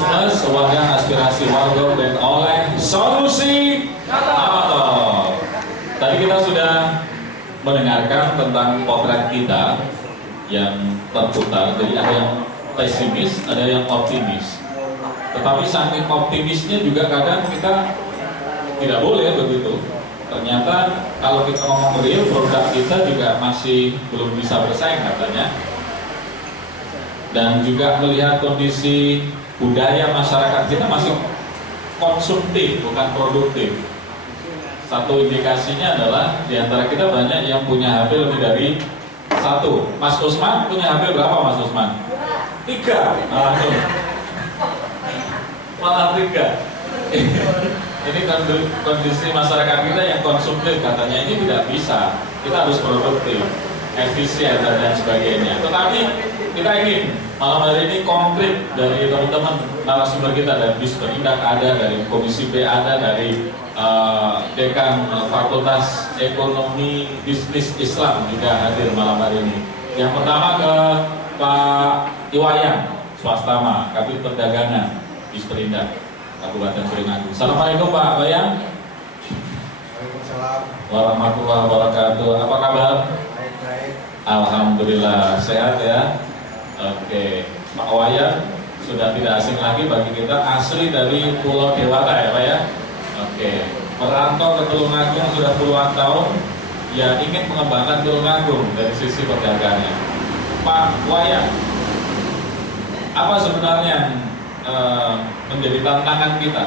Plus, sewajan aspirasi warga dan oleh Solusi Amator. Tadi kita sudah mendengarkan tentang potret kita yang terputar. Jadi ada yang pesimis, ada yang optimis. Tetapi saking optimisnya juga kadang kita tidak boleh begitu. Ternyata kalau kita ngomong real, produk kita juga masih belum bisa bersaing katanya. Dan juga melihat kondisi budaya masyarakat kita masih konsumtif, bukan produktif. Satu indikasinya adalah di antara kita banyak yang punya HP lebih dari satu. Mas Usman punya HP berapa, Mas Usman? 3. Malah 3. Ini kondisi masyarakat kita yang konsumtif katanya, ini tidak bisa. Kita harus produktif, efisien dan sebagainya. Tetapi kita ingin malam hari ini konkret dari teman-teman narasumber kita, dari Disperindak ada, dari Komisi B ada, dari Dekan Fakultas Ekonomi Bisnis Islam juga hadir malam hari ini. Yang pertama ke Pak Iwayan Swastama, Kabid Perdagangan Disperindak Kabupaten Tulungagung. Assalamualaikum Pak Iwayan. Waalaikumsalam warahmatullahi wabarakatuh. Apa kabar? Baik. Alhamdulillah sehat ya. Oke, Pak Iwayan sudah tidak asing lagi bagi kita, asli dari Pulau Dewata ya Pak ya. Oke, merantau ke Tulungagung sudah puluhan tahun, ya ingin mengembangkan Tulungagung dari sisi perdagangan. Pak Iwayan, apa sebenarnya menjadi tantangan kita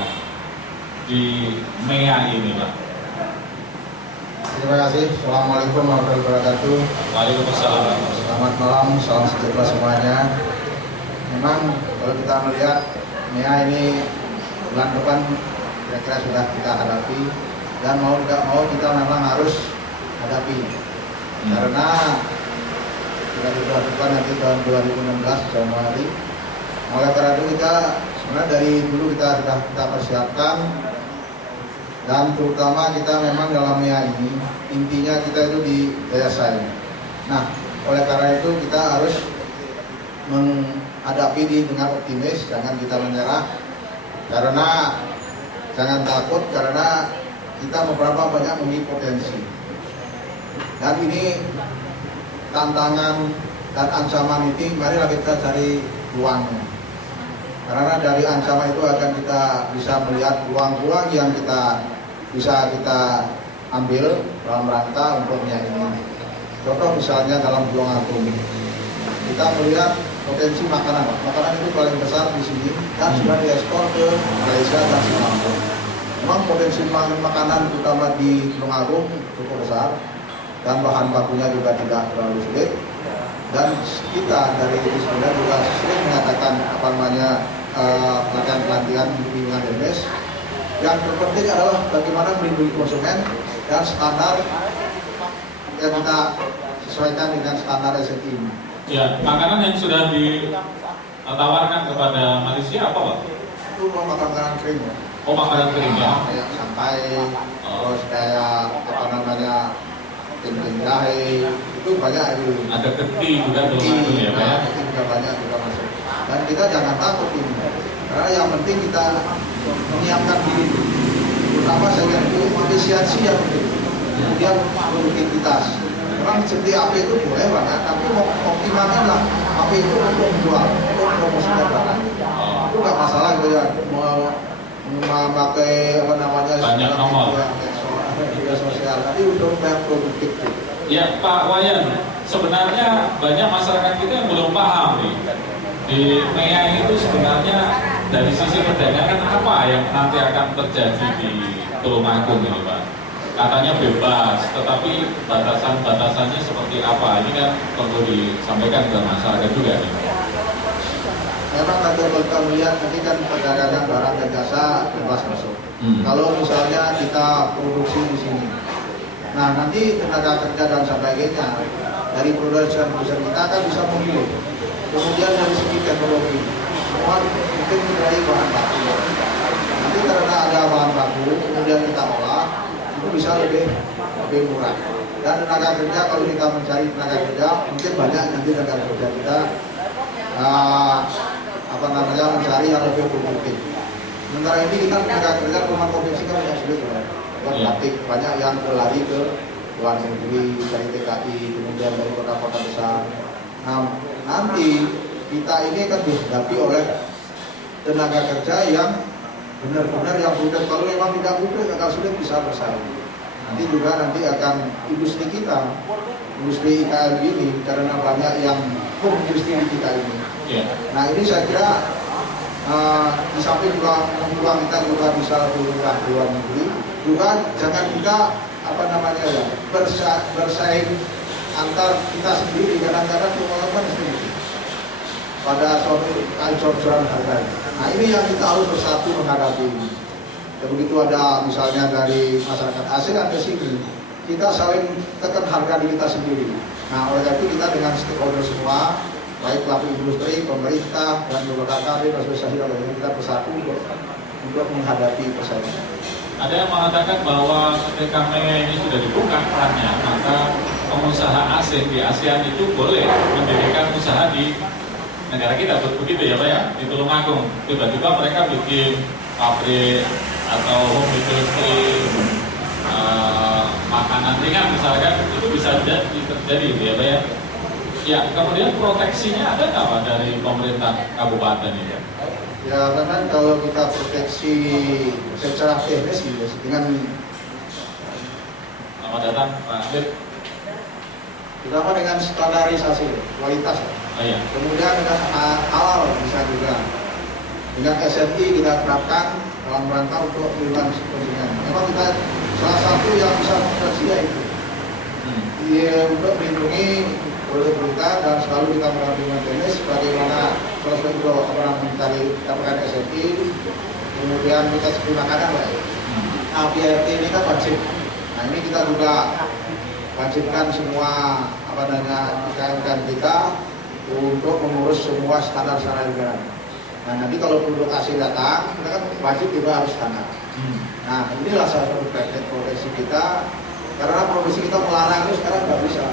di MEA ini Pak? Terima kasih. Assalamualaikum warahmatullahi wabarakatuh. Waalaikumsalam. Selamat malam, salam sejahtera semuanya. Memang kalau kita melihat MEA ini bulan depan kira-kira sudah kita hadapi, dan mau tidak mau kita memang harus hadapi. Karena sudah dilakukan nanti tahun 2016 Januari. Oleh karena itu kita sebenarnya dari dulu kita sudah kita persiapkan, dan terutama kita memang dalam MEA ini intinya kita itu di daya saing. Nah, oleh karena itu kita harus menghadapi dengan optimis, jangan kita menyerah, karena jangan takut, karena kita beberapa banyak memiliki potensi. Dan ini tantangan dan ancaman ini, marilah kita cari peluangnya. Karena dari ancaman itu akan kita bisa melihat peluang-peluang yang kita bisa kita ambil dalam rangka untuk MEA ini. Contoh misalnya dalam Tulungagung, kita melihat potensi makanan. Makanan itu paling besar di sini dan sudah diekspor ke Malaysia dan Singapura. Memang potensi makanan terutama di Tulungagung cukup besar, dan bahan bakunya juga tidak terlalu sulit. Dan kita dari Disperindak juga sering mengatakan pelatihan-pelatihan di lingkungan DMS. Yang terpenting adalah bagaimana melindungi konsumen dan standar yang kita sesuaikan dengan standar SNI. Ya, makanan yang sudah ditawarkan kepada Malaysia apa Pak? Itu makanan kering. Oh, makanan kering ya? Kayak sampai, terus kayak tempe jahe, itu banyak itu. Ada keti juga Tulungagung ya Pak ya? Keti juga banyak juga masuk. Dan kita jangan takut ini, karena yang penting kita menyiapkan diri, terutama saya itu efisiensi yang penting, kemudian produktivitas. Memang seperti AP itu boleh banget, tapi optimalkanlah AP itu untuk menjual, untuk promosikan barang. Itu nggak masalah gitu ya, memakai banyak nomor. Media sosial, tapi untuk yang produktif. Ya Pak Wayan, sebenarnya banyak masyarakat kita yang belum paham nih di MEA itu sebenarnya dari sisi perdagangan apa yang nanti akan terjadi di Tulungagung ini Pak? Katanya bebas, tetapi batasan-batasannya seperti apa? Ini kan perlu disampaikan ke masyarakat juga nih. Memang kalau kita melihat nanti kan perdagangan barang dan jasa bebas masuk. Kalau misalnya kita produksi di sini, nah nanti tenaga kerja dan sebagainya dari produsen kita akan bisa memilih. Kemudian dari segi teknologi, semua mungkin dari bahan baku. Nanti karena ada bahan baku, kemudian kita olah, itu bisa lebih murah. Dan tenaga kerja, kalau kita mencari tenaga kerja, mungkin banyak nanti tenaga kerja kita mencari yang lebih produktif. Sementara ini kita tenaga kerja rumah konveksi kan banyak sulit ya. Batik banyak yang berlari ke luar negeri dari TKI kemudian dari kota-kota besar. Nah nanti kita ini akan dihadapi oleh tenaga kerja yang benar-benar yang produktif. Kalau memang tidak produktif akan sulit bisa bersaing. Nanti akan industri kita, industri IKM ini karena banyak yang industri di kita ini. Nah ini saya kira di samping peluang kita juga bisa berubah di luar negeri, juga jangan kita bersaing antar kita sendiri, kadang-kadang pengalaman sendiri pada suatu jor-joran harga. Nah ini yang kita harus bersatu menghadapi. Dan begitu ada misalnya dari masyarakat ASEAN ke sini, kita saling tekan harga diri kita sendiri. Nah oleh itu kita dengan stakeholder semua, baik pelaku industri, pemerintah, dan beberapa KKB, asosiasi dan kita bersatu untuk menghadapi persaingan. Ada yang mengatakan bahwa ketika MEA ini sudah dibuka perannya, maka pengusaha asing di ASEAN itu boleh mendirikan usaha di negara kita, begitu ya Pak ya, di Tulungagung. Tiba-tiba mereka bikin pabrik atau home industry, makanan ringan misalkan, itu bisa terjadi gitu ya Pak ya. Ya, kemudian proteksinya ada nggak Pak dari pemerintah kabupaten ini? Ya, memang kalau kita proteksi secara teknis gitu, dengan selamat datang Pak Amir. Terutama dengan standarisasi kualitas. Iya. Kemudian dengan halal bisa juga. Dengan SNI kita terapkan dalam rangka untuk perlindungan konsumen. Memang kita salah satu yang bisa proteksi itu. Untuk melindungi produk kita dan selalu kita melakukan teknis bagaimana proses itu orang mencari dapatkan SNI, kemudian kita seperti makanan lah. Nah, PRT ini kan wajib. Nah ini kita juga wajibkan semua IKM kita untuk mengurus semua standar-standar negara. Nah nanti kalau produk asing datang, kita kan wajib juga harus standar. Nah inilah salah satu praktek profesi kita, karena profesi kita melarang itu sekarang nggak bisa.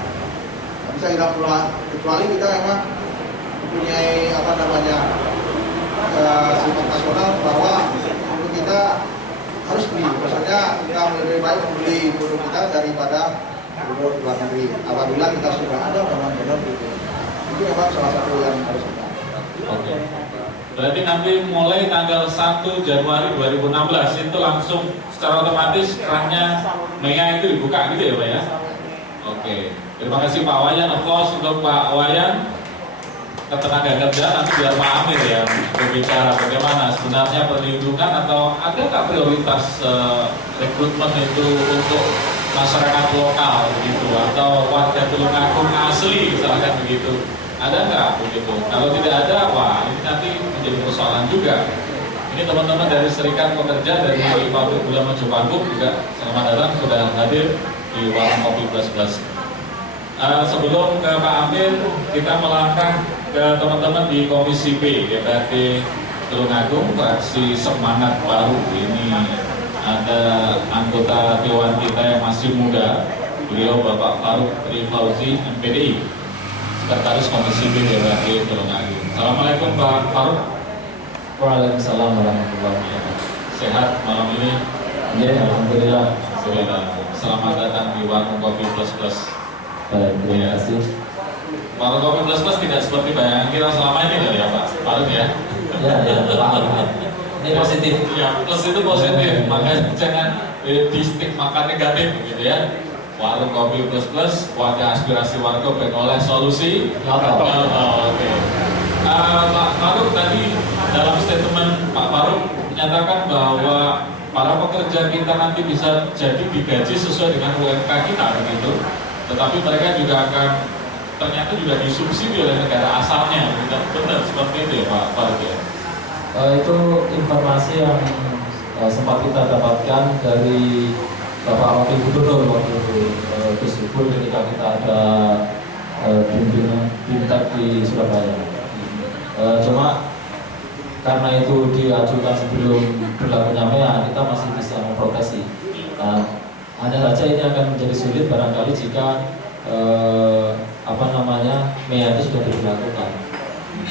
Nggak bisa kita pulang, kecuali kita memang mempunyai sifat nasional bahwa produk kita harus beli. Maksudnya kita lebih baik membeli produk kita daripada produk luar negeri. Apabila kita sudah ada benar-benar itu memang salah satu yang harus kita. Oke. Berarti nanti mulai tanggal 1 Januari 2016 itu langsung secara otomatis kerannya MEA itu dibuka gitu ya Pak ya? Oke. Terima kasih Pak Wayan. Of course untuk Pak Wayan ketenaga kerja nanti biar Pak Amir ya berbicara bagaimana sebenarnya perlindungan atau ada nggak prioritas rekrutmen itu untuk masyarakat lokal begitu atau warga Tulungagung asli misalkan begitu, ada nggak begitu? Kalau tidak ada, wah ini nanti menjadi persoalan juga. Ini teman-teman dari Serikat Pekerja dari Pabrik Gula Maju Panggung juga selamat datang sudah hadir di Warung Kopi Plus. Sebelum ke Pak Amir, kita melangkah ke teman-teman di Komisi B DPRD Tulungagung fraksi Semangat Baru. Ini ada anggota dewan kita yang masih muda, beliau Bapak Faruk Rifauzi MPDI, Sekretaris Komisi B DPRD Tulungagung. Assalamualaikum Pak Faruk. Waalaikumsalam warahmatullahi wabarakatuh. Sehat malam ini? Ya, alhamdulillah. Selamat datang di Warung Kopi Plus. Baik, terima kasih. Warung Kopi Plus tidak seperti bayangan kita selama ini kan ya Pak Faruk ya? Ya, paham. Ini positif. Ya, plus itu positif. Makanya jangan distigmakan negatif gitu ya. Warung Kopi Plus, warga aspirasi warga beroleh solusi. Oke. Pak Faruk tadi dalam statement Pak Faruk menyatakan bahwa para pekerja kita nanti bisa jadi digaji sesuai dengan UMK kita begitu. Tetapi mereka juga akan ternyata juga disubsidi oleh negara asalnya. Benar seperti itu ya Pak Faruk ya? Itu informasi yang sempat kita dapatkan dari Bapak Wakil Gubernur waktu Gus Ipul ketika kita ada bimbingan BIMTEK di Surabaya. Cuma karena itu diajukan sebelum berlakunya MEA, kita masih bisa memprotesi. Hanya saja ini akan menjadi sulit barangkali jika MEA itu sudah diberlakukan.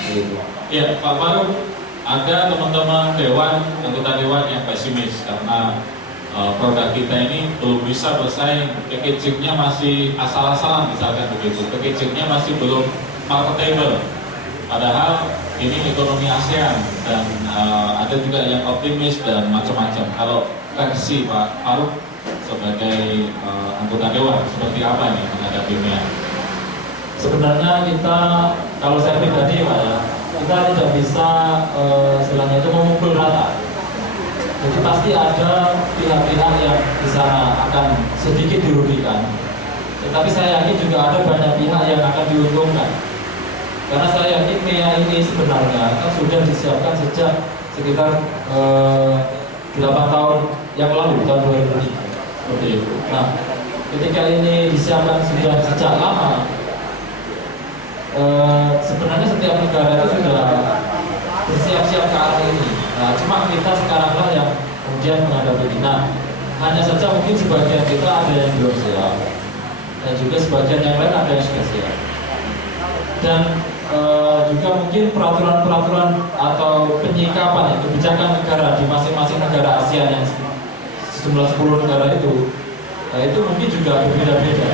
Gitu. Ya, Pak Faruk, ada teman-teman dewan, anggota dewan yang pesimis karena produk kita ini belum bisa bersaing, packagingnya masih asal-asalan misalkan begitu, packagingnya masih belum marketable. Padahal ini ekonomi ASEAN dan ada juga yang optimis dan macam-macam. Kalau versi Pak Faruk sebagai anggota dewan seperti apa nih menghadapinya? Sebenarnya kita, kalau saya pribadi Pak ya, kita tidak bisa istilahnya itu memukul rata. Jadi pasti ada pihak-pihak yang di sana akan sedikit dirugikan. Tetapi saya yakin juga ada banyak pihak yang akan diuntungkan. Karena saya yakin MEA ini sebenarnya kan sudah disiapkan sejak sekitar 8 tahun yang lalu, tahun 2003. Seperti itu. Nah, ketika ini disiapkan sudah sejak lama, sebenarnya setiap negara itu sudah bersiap-siap ke arah ini. Nah, cuma kita sekaranglah yang kemudian menghadapi ini. Nah, hanya saja mungkin sebagian kita ada yang belum siap, dan juga sebagian yang lain ada yang sudah siap. Dan juga mungkin peraturan-peraturan atau penyikapan kebijakan negara di masing-masing negara ASEAN yang sejumlah 10 negara itu mungkin juga berbeda-beda.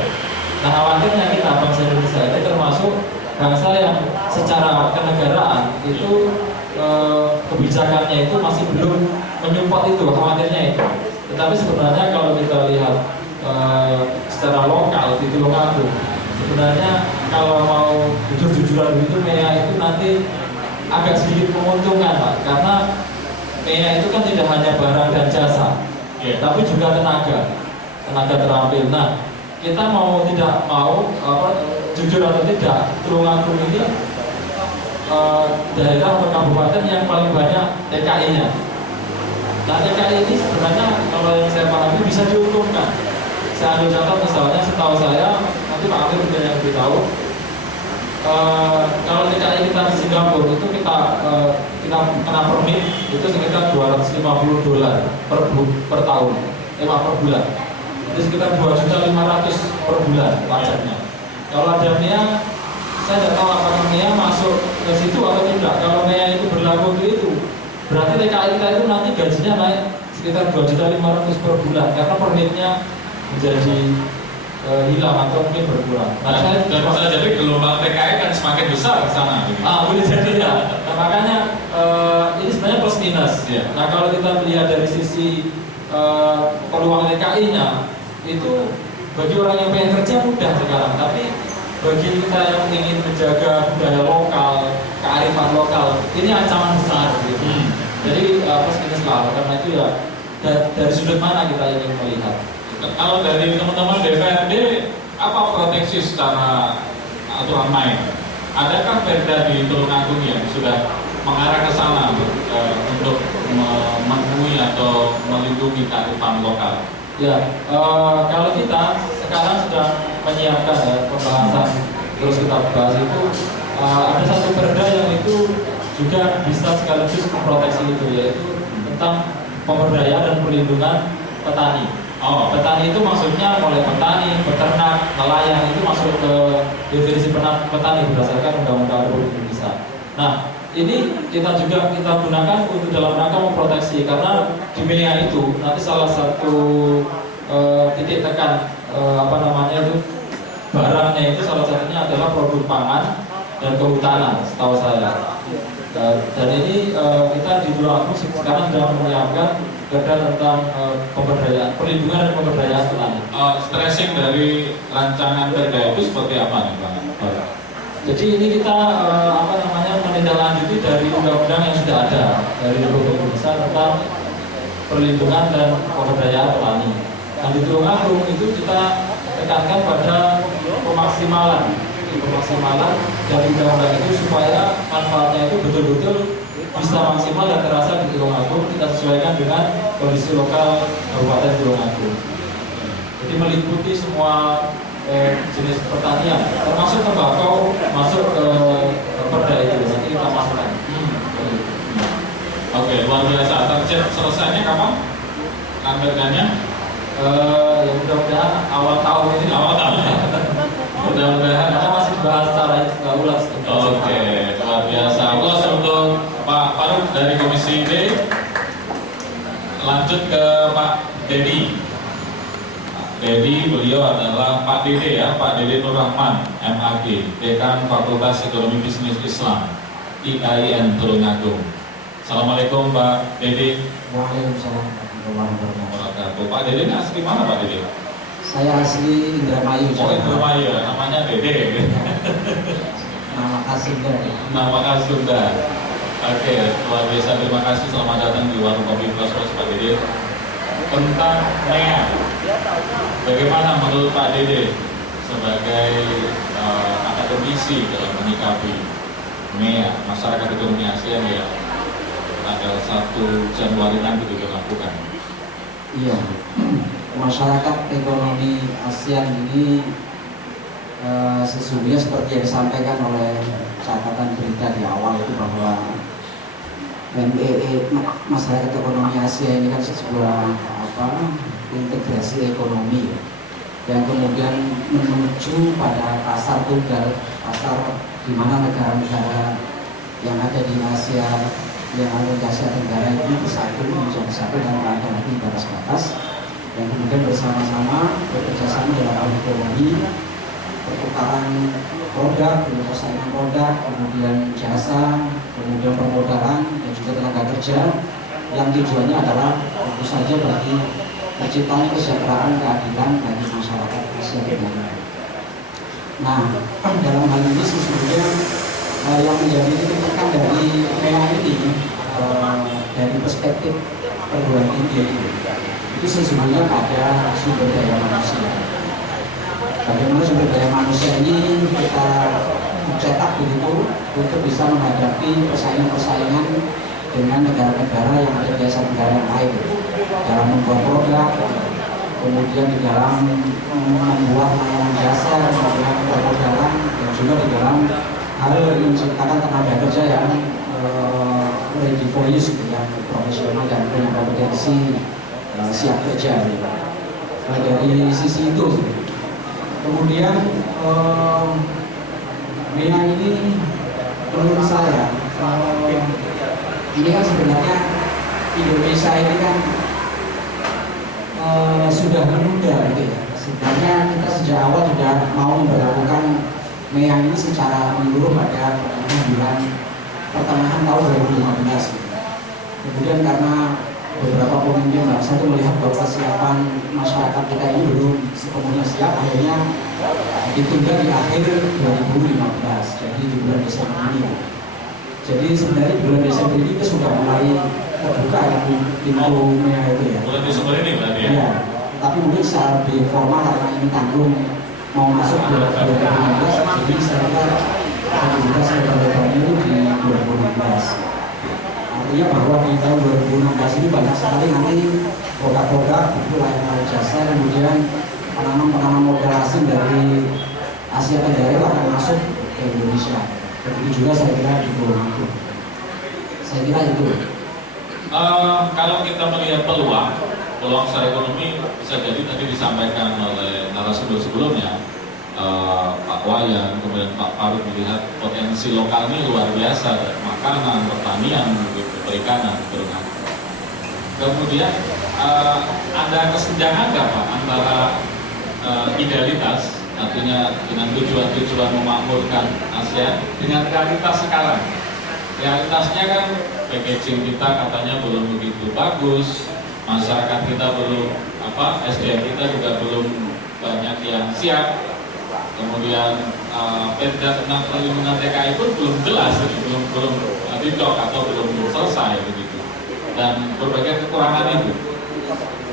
Nah, khawatirnya kita bangsa Indonesia ini termasuk bangsa yang secara kenegaraan itu kebijakannya itu masih belum menyupport itu, khawatirnya itu. Tetapi sebenarnya kalau kita lihat secara lokal di Tulungagung, sebenarnya kalau mau jujur-jujuran itu MEA itu nanti agak sedikit menguntungkan Pak, karena MEA itu kan tidak hanya barang dan jasa, tapi juga tenaga terampil. Nah, kita mau tidak mau jujur atau tidak, Tulungagung ini daerah atau kabupaten yang paling banyak TKI-nya. Nah, TKI ini sebenarnya kalau yang saya pahami bisa diuntungkan. Saya ambil contoh misalnya, setahu saya, nanti Pak Amir mungkin yang lebih tahu, kalau TKI kita di Singapura itu kita kena permit itu sekitar $250 per tahun, per bulan. Itu sekitar 2.500.000 per bulan pajaknya. Kalau ada MEA, saya tidak tahu apakah MEA masuk ke situ atau tidak. Kalau MEA itu berlaku untuk itu, berarti TKI kita itu nanti gajinya naik sekitar 2.500.000 per bulan karena permitnya menjadi hilang atau mungkin berkurang. Nah, dan bisa jadi gelombang TKI kan semakin besar ke sana. Boleh jadi ya. Nah, makanya ini sebenarnya plus minus. Ya. Nah, kalau kita melihat dari sisi peluang TKI-nya itu bagi orang yang pengen kerja mudah sekarang, tapi bagi kita yang ingin menjaga budaya lokal, kearifan lokal, ini ancaman besar gitu. Jadi plus minus lah, karena itu ya dari sudut mana kita ingin melihat. Kalau dari teman-teman DPRD, apa proteksi secara aturan main? Adakah perda di Tulungagung yang sudah mengarah ke sana untuk memenuhi atau melindungi kearifan lokal? Ya, kalau kita sekarang sedang menyiapkan pembahasan, terus kita bahas itu ada satu perda yang itu juga bisa sekaligus memproteksi itu, yaitu tentang pemberdayaan dan perlindungan petani. Petani itu maksudnya mulai petani, peternak, nelayan itu masuk ke definisi petani berdasarkan Undang-Undang Republik Indonesia. Nah, ini kita gunakan untuk dalam rangka memproteksi, karena di MEA itu nanti salah satu titik tekan itu barangnya itu salah satunya adalah produk pangan dan kehutanan, setahu saya. Dan ini kita di Tulungagung sekarang sedang menyiapkan perda tentang pemberdayaan, perlindungan dan pemberdayaan petani. Stressing dari rancangan perda itu seperti apa nih Pak? Jadi ini kita menindaklanjuti dari undang-undang yang sudah ada dari Republik Indonesia tentang perlindungan dan pemberdayaan petani. Nah, di Tulungagung itu kita tekankan pada pemaksimalan dari undang-undang itu supaya manfaatnya itu betul-betul bisa maksimal dan terasa di Tulungagung. Kita sesuaikan dengan kondisi lokal Kabupaten Tulungagung. Jadi meliputi semua jenis pertanian, termasuk tembakau masuk ke perda itu. Nanti kita masukkan. Oke, luar biasa. Target selesainya kapan? Perdanya? Ya mudah-mudahan awal tahun ini. Mudah-mudahan. Karena masih bahas secara ulas. Oke, luar biasa. Aplaus untuk Lanjut ke Pak Dedi. Pak Dedi, beliau adalah Pak Dede ya, Pak Dede Nur Rahman, MAG, Dekan Fakultas Ekonomi Bisnis Islam, IAIN Tulungagung. Assalamualaikum Pak Dede. Waalaikumsalam warahmatullahi wabarakatuh. Pak Dede ini asli mana Pak Dede? Saya asli Indramayu, Oh Indramayu, namanya Dede. Nama Kasunda. Nama Kasunda. Oke, luar biasa, terima kasih, selamat datang di Warung Kopi Plus Pak Dede. Tentang MEA, bagaimana menurut Pak Dede sebagai akademisi dalam menyikapi MEA, masyarakat ekonomi ASEAN yang tanggal 1 Januari nanti dilakukan? Iya, masyarakat ekonomi ASEAN ini sesungguhnya seperti yang disampaikan oleh catatan berita di awal itu bahwa masyarakat ekonomi Asia ini kan sebuah integrasi ekonomi yang kemudian menuju pada pasar tunggal, pasar di mana negara-negara yang ada di Asia, yang ada di Asia Tenggara ini bersatu menjadi satu dan ada lagi batas-batas yang kemudian bersama-sama bekerjasama dalam ekonomi, pertukaran produk, persaingan produk, kemudian jasa, kemudian permodalan dan juga tenaga kerja yang tujuannya adalah tentu saja bagi terciptanya kesejahteraan keadilan bagi masyarakat Asia Tenggara. Nah, dalam hal ini sesungguhnya yang menjadi titik tekan dari MEA ini dari perspektif perguruan tinggi itu sesungguhnya pada sumber daya manusia. Bagaimana sumber daya manusia ini kita cetak begitu untuk bisa menghadapi persaingan-persaingan dengan negara-negara yang ada di Asia Tenggara yang lain dalam membuat produk, kemudian di dalam membuat layanan jasa, kemudian permodalan, dan juga di dalam hal yang menciptakan tenaga kerja yang ready for use, yang profesional dan punya kompetensi siap kerja. Dari sisi itu, kemudian MEA ini menurut saya ini kan sebenarnya Indonesia ini kan sudah menunda gitu ya. Sebenarnya kita sejak awal sudah mau memperlakukan MEA ini secara menyeluruh pada pertengahan tahun 2015. Kemudian karena beberapa pemimpin bangsa itu melihat bahwa kesiapan masyarakat kita ini belum sepenuhnya siap, akhirnya ditunda di akhir 2015, jadi di bulan Desember ini. Jadi sebenarnya bulan Desember ini kita sudah mulai terbuka ya pintu MEA itu ya. Bulan Desember ini berarti ya? Iya, tapi mungkin secara lebih formal karena ini tanggung mau masuk bulan 2015, jadi saya kira akan dibuka sebenarnya itu di 2016. Artinya bahwa di tahun 2016 ini banyak sekali nanti produk-produk itu layanan jasa, kemudian penanam modal asing dari Asia Tenggara itu akan masuk ke Indonesia. Begitu juga saya kira itu. Saya kira itu. Kalau kita melihat peluang secara ekonomi bisa jadi tadi disampaikan oleh narasumber sebelumnya, Pak Wayan, kemudian Pak Faruk melihat potensi lokal ini luar biasa, makanan, pertanian, perikanan, berenang. Kemudian ada kesenjangan nggak Pak antara idealitas, artinya dengan tujuan-tujuan memakmurkan ASEAN dengan realitas sekarang? Realitasnya kan packaging kita katanya belum begitu bagus, masyarakat kita belum SDM kita juga belum banyak yang siap. Kemudian perda tentang perlindungan TKI pun belum jelas, belum didok atau belum selesai begitu, dan berbagai kekurangan itu.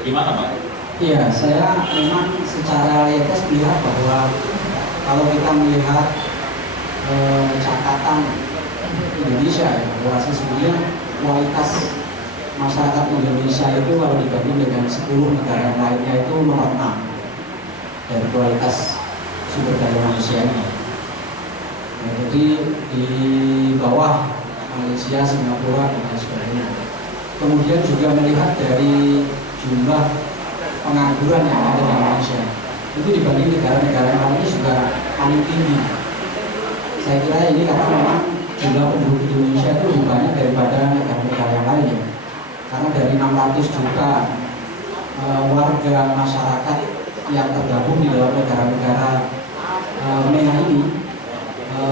Gimana Pak? Iya, saya memang secara realitas melihat bahwa kalau kita melihat catatan Indonesia ya, bahwa sesungguhnya kualitas masyarakat Indonesia itu kalau dibanding dengan 10 negara lainnya itu nomor 6 dari kualitas sumber daya manusia ini. Nah, jadi di bawah Malaysia, Singapura dan sebagainya. Kemudian juga melihat dari jumlah pengangguran yang ada di Indonesia itu dibanding negara-negara yang lainnya juga paling tinggi. Saya kira ini karena memang jumlah penduduk Indonesia itu lebih banyak daripada negara-negara yang lain. karena dari 600 juta warga masyarakat yang tergabung di dalam negara-negara MENA ini,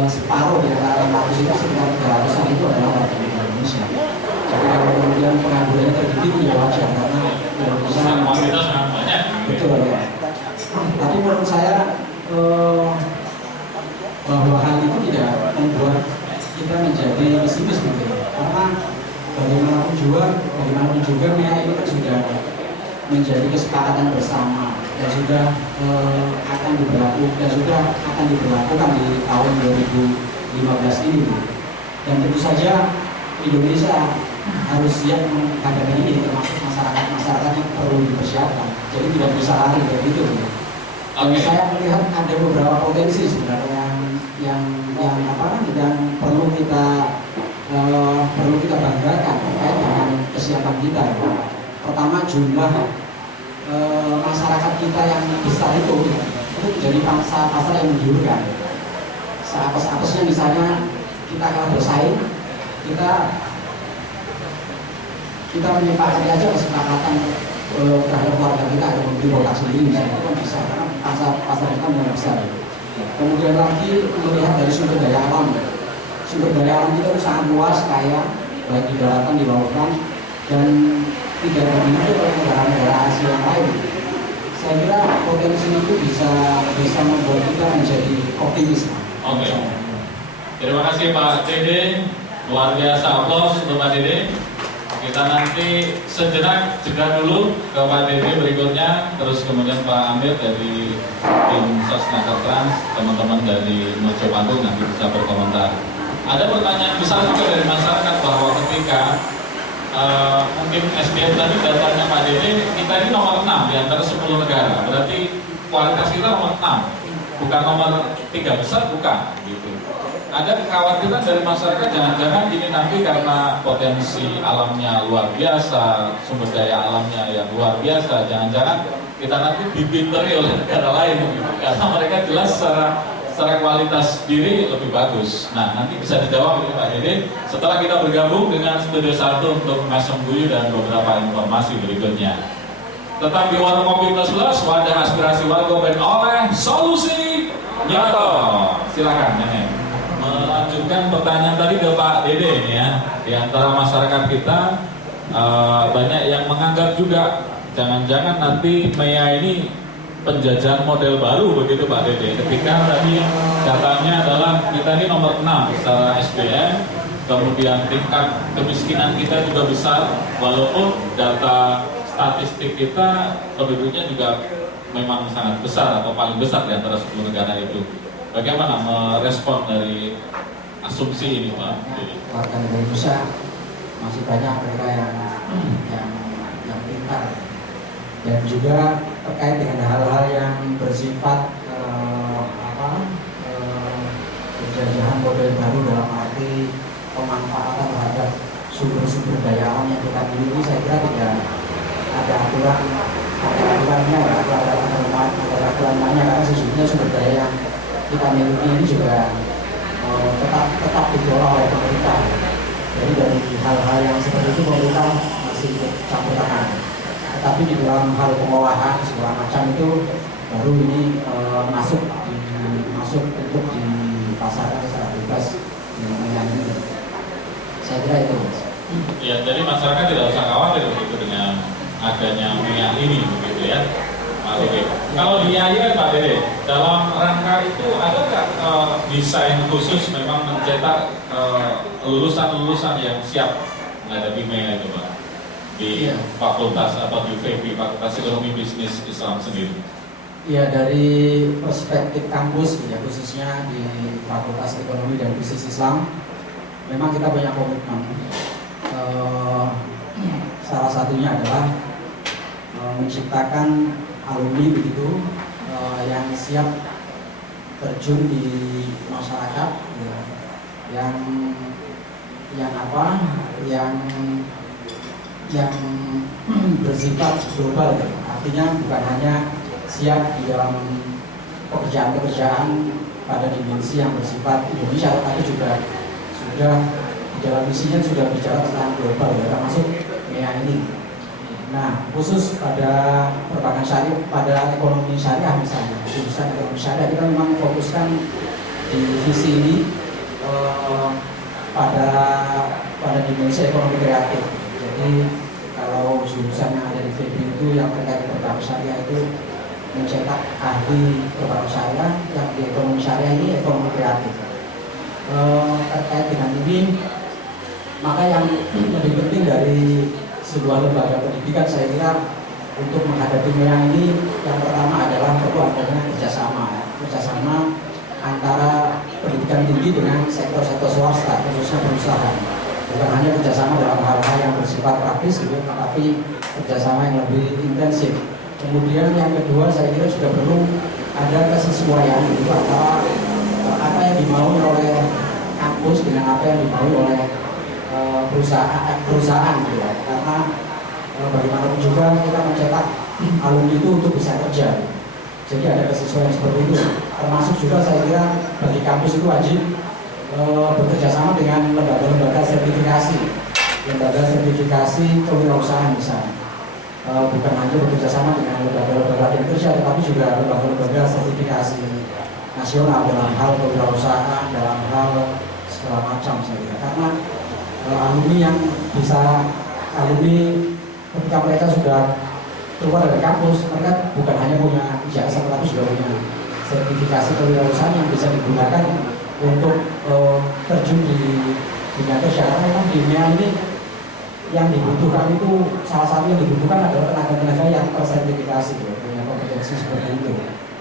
separuh dari 600 itu sekitar 300-an itu adalah warga negara Indonesia. Jadi kalau kemudian penganggurannya tergede ya wajar, karena Indonesia kuantitas sangat banyak. betul ya. Tapi menurut saya bahwa hal itu tidak membuat kita menjadi pesimis gitu, karena bagaimanapun juga MENA ini kan sudah menjadi kesepakatan bersama dan sudah akan diberlakukan di tahun 2015 ini, dan tentu saja Indonesia harus siap menghadapi ini, termasuk masyarakat yang perlu dipersiapkan. Jadi tidak bisa lari dari itu. Dan saya melihat ada beberapa potensi sebenarnya yang perlu kita banggakan terkait dengan kesiapan kita. Pertama, jumlah masyarakat kita yang besar itu menjadi pasar yang menggiurkan. Seapes-apesnya misalnya kita akan bersaing, kita menyepakati aja kesepakatan terhadap warga kita akan membeli produk sendiri misalnya, itu kan bisa, karena pasar kita mulai besar. Kemudian lagi melihat dari sumber daya alam kita itu sangat luas, kaya, baik di daratan, di lautan, dan tidak dimiliki oleh negara-negara Asia yang lain. Saya kira potensi itu bisa membuat kita menjadi optimis. Oke. Terima kasih Pak Dede, luar biasa, aplaus untuk Pak Dede. Kita nanti sejenak jeda dulu ke Pak Dede berikutnya, terus kemudian Pak Amir dari tim Sosnaker Trans, teman-teman dari Mojo Panggung nanti bisa berkomentar. Ada pertanyaan besar juga dari masyarakat bahwa ketika mungkin SDM tadi datanya Pak Dede, kita ini nomor 6 di antara 10 negara, berarti kualitas kita nomor 6, bukan nomor 3 besar, bukan gitu. Ada kekhawatiran dari masyarakat, jangan-jangan ini nanti karena potensi alamnya luar biasa, sumber daya alamnya yang luar biasa, jangan-jangan kita nanti dipinteri oleh negara lain gitu. Karena mereka jelas secara kualitas diri lebih bagus. Nah, nanti bisa dijawab oleh Pak Dede setelah kita bergabung dengan Studio 1 untuk Mesem Buyu dan beberapa informasi berikutnya. Tetap di Warung Kopi Plus Plus, wadah aspirasi warga ben oleh solusi nyata. Silakan Nenek. Melanjutkan pertanyaan tadi ke Pak Dede ini ya. Di antara masyarakat kita banyak yang menganggap juga jangan-jangan nanti MEA ini penjajahan model baru begitu Pak Dede. Ketika tadi datanya adalah kita ini nomor 6 secara SDM, kemudian tingkat kemiskinan kita juga besar, walaupun data statistik kita penduduknya juga memang sangat besar atau paling besar di antara 10 negara itu. Bagaimana merespon dari asumsi ini Pak Dede? Warga negara Indonesia masih banyak mereka yang pintar, dan juga terkait dengan hal-hal yang bersifat penjajahan model baru dalam arti pemanfaatan terhadap sumber-sumber daya alam yang kita miliki. Saya kira tidak ada aturannya, ada aturannya, karena sesungguhnya sumber daya yang kita miliki ini juga tetap dikelola oleh pemerintah. Jadi dari hal-hal yang seperti itu pemerintah masih campur tangan. Tetapi di dalam hal pengolahan segala macam itu baru ini masuk untuk dipasarkan secara bebas di dunia ini. Saya kira itu. Ya, jadi masyarakat tidak usah khawatir begitu dengan adanya minyak ini begitu ya. Pak Dede. Kalau di IAI Pak Dede, dalam rangka itu ada nggak desain khusus memang mencetak lulusan-lulusan yang siap menghadapi MEA itu Pak? Di fakultas atau di FEBI, Fakultas Ekonomi Bisnis Islam sendiri? Ya, dari perspektif kampus ya, khususnya di Fakultas Ekonomi dan Bisnis Islam, memang kita punya komitmen. Salah satunya adalah menciptakan alumni begitu yang siap terjun di masyarakat ya, yang bersifat global ya. Artinya bukan hanya siap di dalam pekerjaan-pekerjaan pada dimensi yang bersifat Indonesia, tetapi juga sudah di dalam misinya sudah bicara tentang global ya, termasuk MEA ini. Nah, khusus pada perbankan syariah, pada ekonomi syariah misalnya, jurusan ekonomi syariah kita memang fokuskan di visi ini pada dimensi ekonomi kreatif. Jadi kalau jurusan yang ada di FEB itu yang terkait perbankan syariah itu mencetak ahli perbankan syariah, yang di ekonomi syariah ini ekonomi kreatif. Terkait dengan ini, maka yang lebih penting dari sebuah lembaga pendidikan saya kira untuk menghadapi MEA ini yang pertama adalah perlu adanya kerjasama antara pendidikan tinggi dengan sektor-sektor swasta, khususnya perusahaan. Bukan hanya kerjasama dalam hal-hal yang bersifat praktis gitu, tetapi kerjasama yang lebih intensif. Kemudian yang kedua saya kira juga perlu ada kesesuaian gitu antara apa yang dimaui oleh kampus dengan apa yang dimaui oleh perusahaan gitu ya. Karena bagaimanapun juga kita mencetak alumni itu untuk bisa kerja. Jadi ada kesesuaian seperti itu. Termasuk juga saya kira bagi kampus itu wajib bekerja sama dengan lembaga-lembaga sertifikasi kewirausahaan misalnya. Bukan hanya bekerja sama dengan lembaga-lembaga kerja, tetapi juga lembaga-lembaga sertifikasi nasional dalam hal kewirausahaan, dalam hal segala macam saya kira. Karena alumni yang bisa ketika mereka sudah keluar dari kampus, mereka bukan hanya punya ijazah tetapi juga punya sertifikasi kewirausahaan yang bisa digunakan untuk terjun di dunia kerja. Karena memang di MEA ini yang dibutuhkan itu, salah satu yang dibutuhkan adalah tenaga-tenaga yang tersertifikasi, punya kompetensi seperti itu.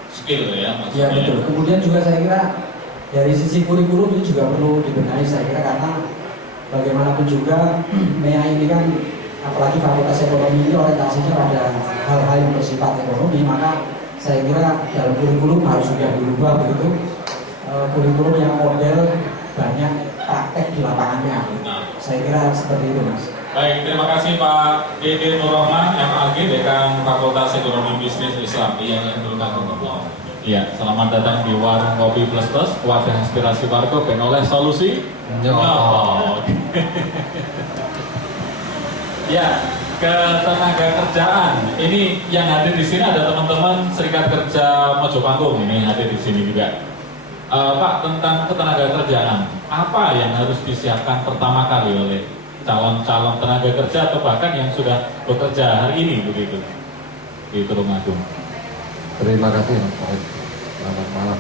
Skill ya maksudnya. Ya betul. Kemudian juga saya kira dari sisi kurikulum ini juga perlu dibenahi saya kira, karena bagaimanapun juga MEA ini kan apalagi fakultas ekonomi ini orientasinya pada hal-hal yang bersifat ekonomi, maka saya kira dalam kurikulum harus sudah dirubah begitu, kurikulum yang model banyak praktek di lapangannya. Saya kira seperti itu Mas. Baik, terima kasih Pak Dede Nur Rahman, MAG, Dekan Fakultas Ekonomi Bisnis Islam yang dulu ngomong. Iya, selamat datang di Warung Kopi Plus Plus, wadah inspirasi warga, penoleh solusi. Ya, ketenaga kerjaan. Ini yang hadir di sini ada teman-teman Serikat Kerja Mojopanggung ini hadir di sini juga. Pak, tentang ketenaga kerjaan, apa yang harus disiapkan pertama kali oleh calon-calon tenaga kerja atau bahkan yang sudah bekerja hari ini begitu di Tulungagung? Terima kasih Mas Farid. Selamat malam.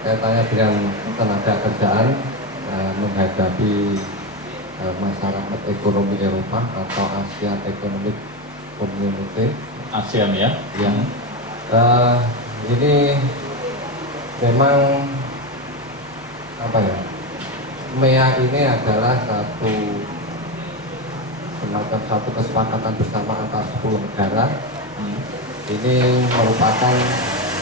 Kaitannya dengan tenaga kerjaan menghadapi masyarakat ekonomi Eropa atau ASEAN Economic Community. ASEAN ya? Yang ini memang apa ya? MEA ini adalah semacam satu kesepakatan bersama antara 10 negara. Ini merupakan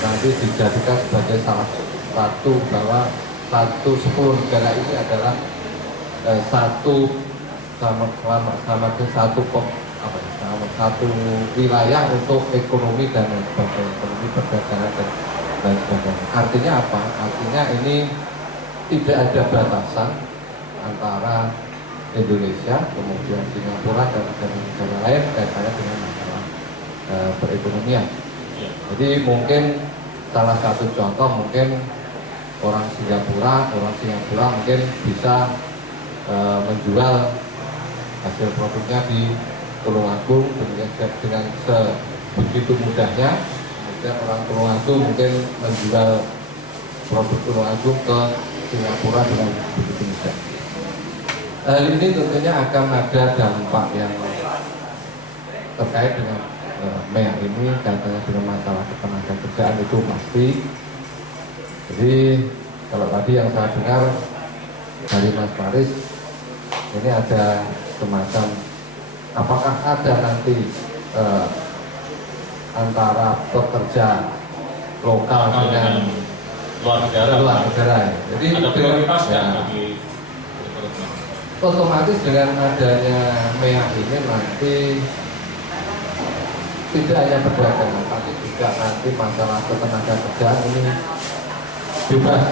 nanti dijadikan sebagai salah satu bahwa 10 negara ini adalah satu wilayah untuk ekonomi dan lain sebagainya, ekonomi perdagangan dan lain sebagainya. Artinya apa? Artinya ini tidak ada batasan antara Indonesia, kemudian Singapura dan negara lain kaitannya dengan masalah perekonomian. Jadi mungkin salah satu contoh mungkin orang Singapura mungkin bisa menjual hasil produknya di Tulungagung dengan sebegitu mudahnya. Kemudian orang Tulungagung mungkin menjual produk Tulungagung ke Singapura dengan begitu mudah. Hal ini tentunya akan ada dampak yang terkait dengan MEA ini, kaitannya dengan masalah ketenaga kerjaan itu pasti. Jadi kalau tadi yang saya dengar dari Mas Faris, ini ada semacam apakah ada nanti antara pekerja lokal dengan luar negara. Jadi ada prioritas ya, bagi otomatis dengan adanya MEA ini nanti tidak hanya perdagangan, tapi juga nanti masalah ketenaga kerjaan ini bebas.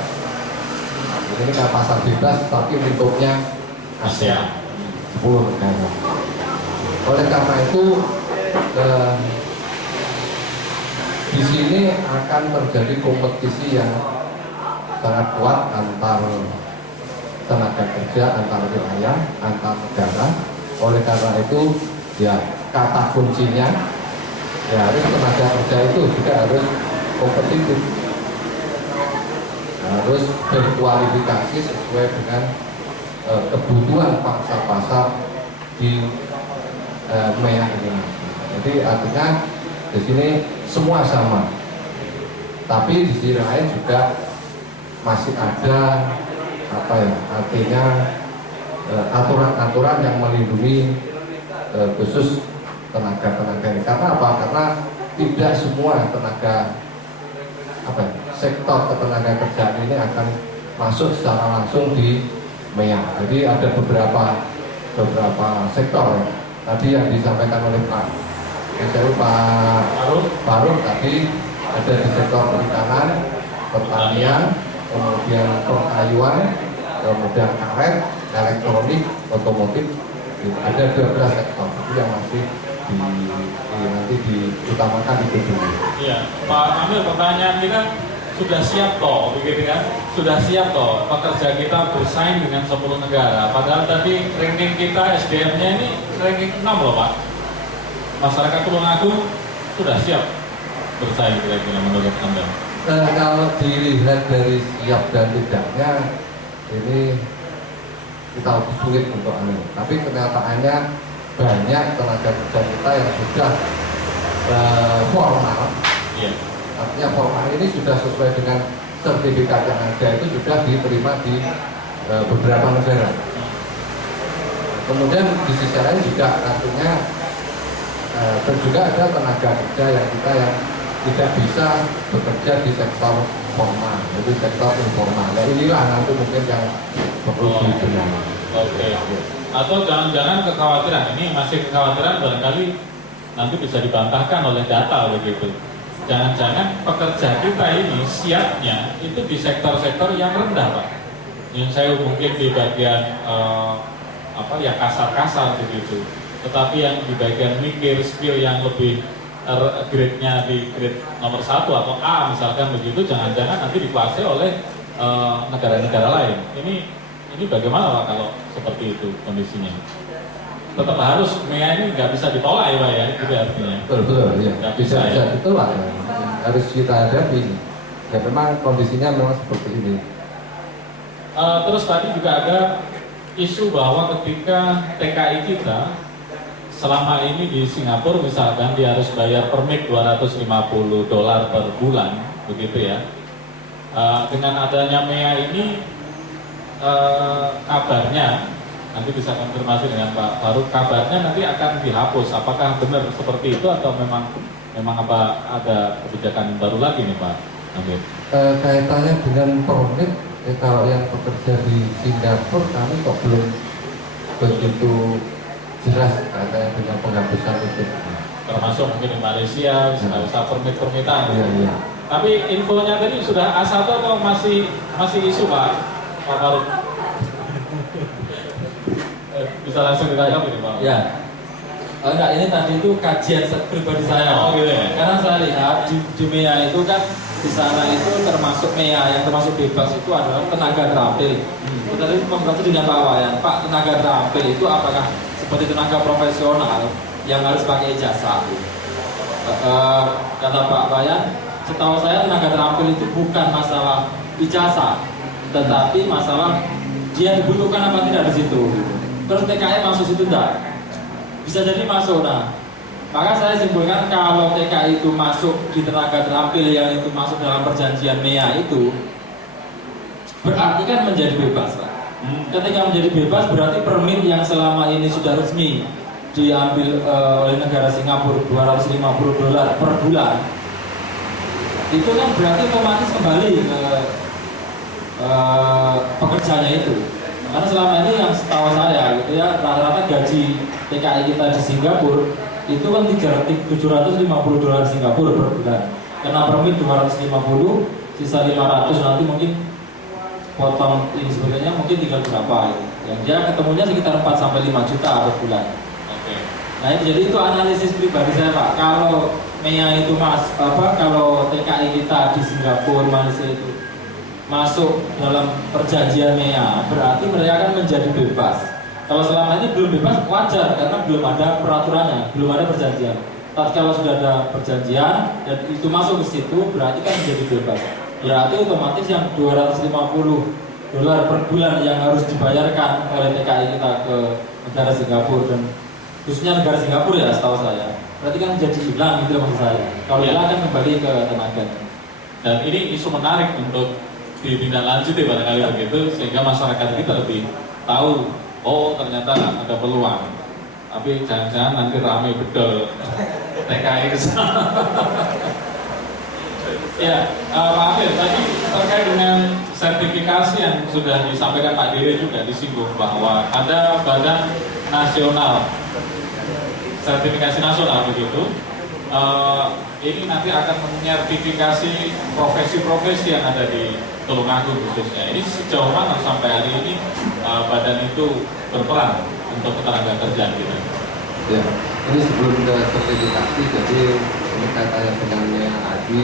Ini kan pasar bebas, tapi lingkupnya ASEAN. 10 negara. Oleh karena itu di sini akan terjadi kompetisi yang sangat kuat antar tenaga kerja, antar wilayah, antar negara. Oleh karena itu ya kata kuncinya ya harus tenaga kerja itu juga harus kompetitif, harus berkualifikasi sesuai dengan kebutuhan pangsa pasar di MEA ini. Jadi artinya di sini semua sama, tapi di sisi lain juga masih ada apa ya, artinya aturan-aturan yang melindungi khusus tenaga-tenaga ini. Karena apa? Karena tidak semua tenaga apa ya, sektor ketenaga kerjaan ini akan masuk secara langsung di MEA. Jadi ada beberapa sektor ya. Tadi yang disampaikan oleh Pak Faruk tadi ada di sektor perikanan, pertanian, kemudian perkayuan, kemudian karet, elektronik, otomotif. Ada 12 sektor itu yang masih nanti diutamakan di dulu. Iya, Pak Amir, pertanyaan kita sudah siap toh, begitu kan? Sudah siap toh pekerja kita bersaing dengan 10 negara. Padahal tadi ranking kita SDM-nya ini ranking 6 loh Pak. Masyarakat Tulungagung sudah siap bersaing kira-kira menurut Anda? Kalau dilihat dari siap dan tidaknya, ini kita sulit untuk tapi kenyataannya banyak tenaga kerja kita yang sudah formal. Iya. Artinya formal ini sudah sesuai dengan sertifikat yang ada, itu sudah diterima di beberapa negara. Kemudian di sisi lain juga artinya dan juga ada tenaga kerja yang kita yang tidak bisa bekerja di sektor formal, jadi sektor informal. Nah inilah nanti mungkin yang perlu dibenahi. Oke. Atau jangan-jangan kekhawatiran ini masih kekhawatiran barangkali nanti bisa dibantahkan oleh data begitu. Jangan-jangan pekerja kita ini siapnya itu di sektor-sektor yang rendah Pak. Yang saya mungkin di bagian yang kasar-kasar begitu. Tetapi yang di bagian mikir skill yang lebih grade-nya di grade nomor 1 atau A misalkan begitu, jangan-jangan nanti dikuasai oleh negara-negara lain. Ini bagaimana Pak kalau seperti itu kondisinya? Tetap harus MEA ini nggak bisa ditolak ya Pak ya, itu artinya. Betul, ya. Nggak bisa ya? ditolak, harus kita hadapi. Ya memang kondisinya memang seperti ini. Terus tadi juga ada isu bahwa ketika TKI kita selama ini di Singapura misalkan dia harus bayar permit $250 per bulan, begitu ya. Dengan adanya MEA ini kabarnya nanti bisa konfirmasi dengan Pak Faruk, kabarnya nanti akan dihapus. Apakah benar seperti itu atau memang apa ada kebijakan baru lagi nih Pak Amir? Kaitannya dengan permit, kalau yang bekerja di Singapura kami kok belum begitu jelas kaitannya dengan penghapusan itu. Termasuk mungkin di Malaysia, nggak usah permit-permitan. Iya. Tapi infonya tadi sudah A1 atau masih isu Pak Faruk? Bisa langsung ditangkap ini Pak? Ya. Enggak, ini tadi itu kajian pribadi saya. Oh gitu ya? Karena saya lihat di MEA itu kan di sana itu termasuk MEA yang termasuk bebas itu adalah tenaga terampil. Tadi membantu dengan Pak Wayan, Pak, tenaga terampil itu apakah seperti tenaga profesional yang harus pakai ijazah? Kata Pak Wayan, setahu saya tenaga terampil itu bukan masalah ijazah, tetapi masalah dia dibutuhkan apa tidak di situ. Terus TKI masuk situ enggak? Bisa jadi masuk. Nah, maka saya simpulkan kalau TKI itu masuk di tenaga terampil yang itu masuk dalam perjanjian MEA itu berarti kan menjadi bebas Pak. Ketika menjadi bebas berarti permit yang selama ini sudah resmi diambil oleh negara Singapura $250 per bulan itu kan berarti otomatis kembali ke pekerjanya itu. Karena selama ini yang setahu saya gitu ya, rata-rata gaji TKI kita di Singapura itu kan $750 Singapura per bulan. Kena permit 250, sisa 500 nanti mungkin potong ini sebagainya mungkin tinggal berapa gitu. Yang dia ketemunya sekitar 4 sampai 5 juta per bulan. Oke. Nah, jadi itu analisis pribadi saya, Pak. Kalau MEA itu kalau TKI kita di Singapura, Malaysia itu masuk dalam perjanjian MEA, berarti mereka akan menjadi bebas. Kalau selama ini belum bebas, wajar karena belum ada peraturannya, belum ada perjanjian. Tapi kalau sudah ada perjanjian dan itu masuk ke situ, berarti kan menjadi bebas. Berarti otomatis yang $250 per bulan yang harus dibayarkan oleh TKI kita ke negara Singapura, dan khususnya negara Singapura ya setahu saya, berarti kan jadi hilang gitu maksud saya. Kalau hilang kan kembali ke tenaga. Dan ini isu menarik untuk ditindaklanjuti barangkali begitu, sehingga masyarakat kita lebih tahu, oh ternyata ada peluang. Tapi jangan-jangan nanti ramai betul TKI ke sana. Ya, Pak Amir, tadi terkait dengan sertifikasi yang sudah disampaikan Pak Dire juga disinggung bahwa ada Badan Nasional sertifikasi nasional begitu. Ini nanti akan menyertifikasi profesi-profesi yang ada di Tulungagung khususnya. Ini sejauh mana sampai hari ini badan itu berperan untuk ketenaga kerjaan kita? Ya, ini sebelum ke sertifikasi, jadi ini kaitannya dengan yang tadi.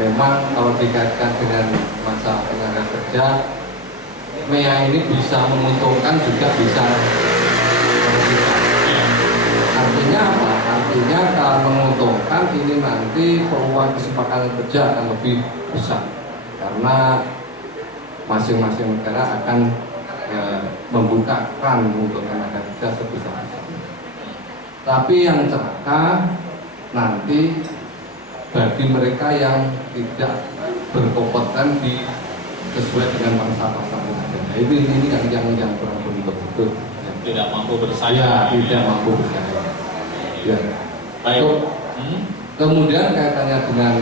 Memang kalau dikaitkan dengan masa tenaga kerja, MEA ini bisa menguntungkan juga bisa merugikan. Artinya apa? Artinya kalau menguntungkan ini nanti peluang kesepakatan kerja akan lebih besar karena masing-masing negara akan membukakan untuk tenaga kerja sebesar-besarnya. Tapi yang celaka nanti bagi mereka yang tidak berkompeten sesuai dengan pasal-pasal yang ada. Nah, ini yang kurang betul-betul tidak mampu bersaing. Ya, tidak mampu bersaing. Ya. Baik. Kemudian kaitannya dengan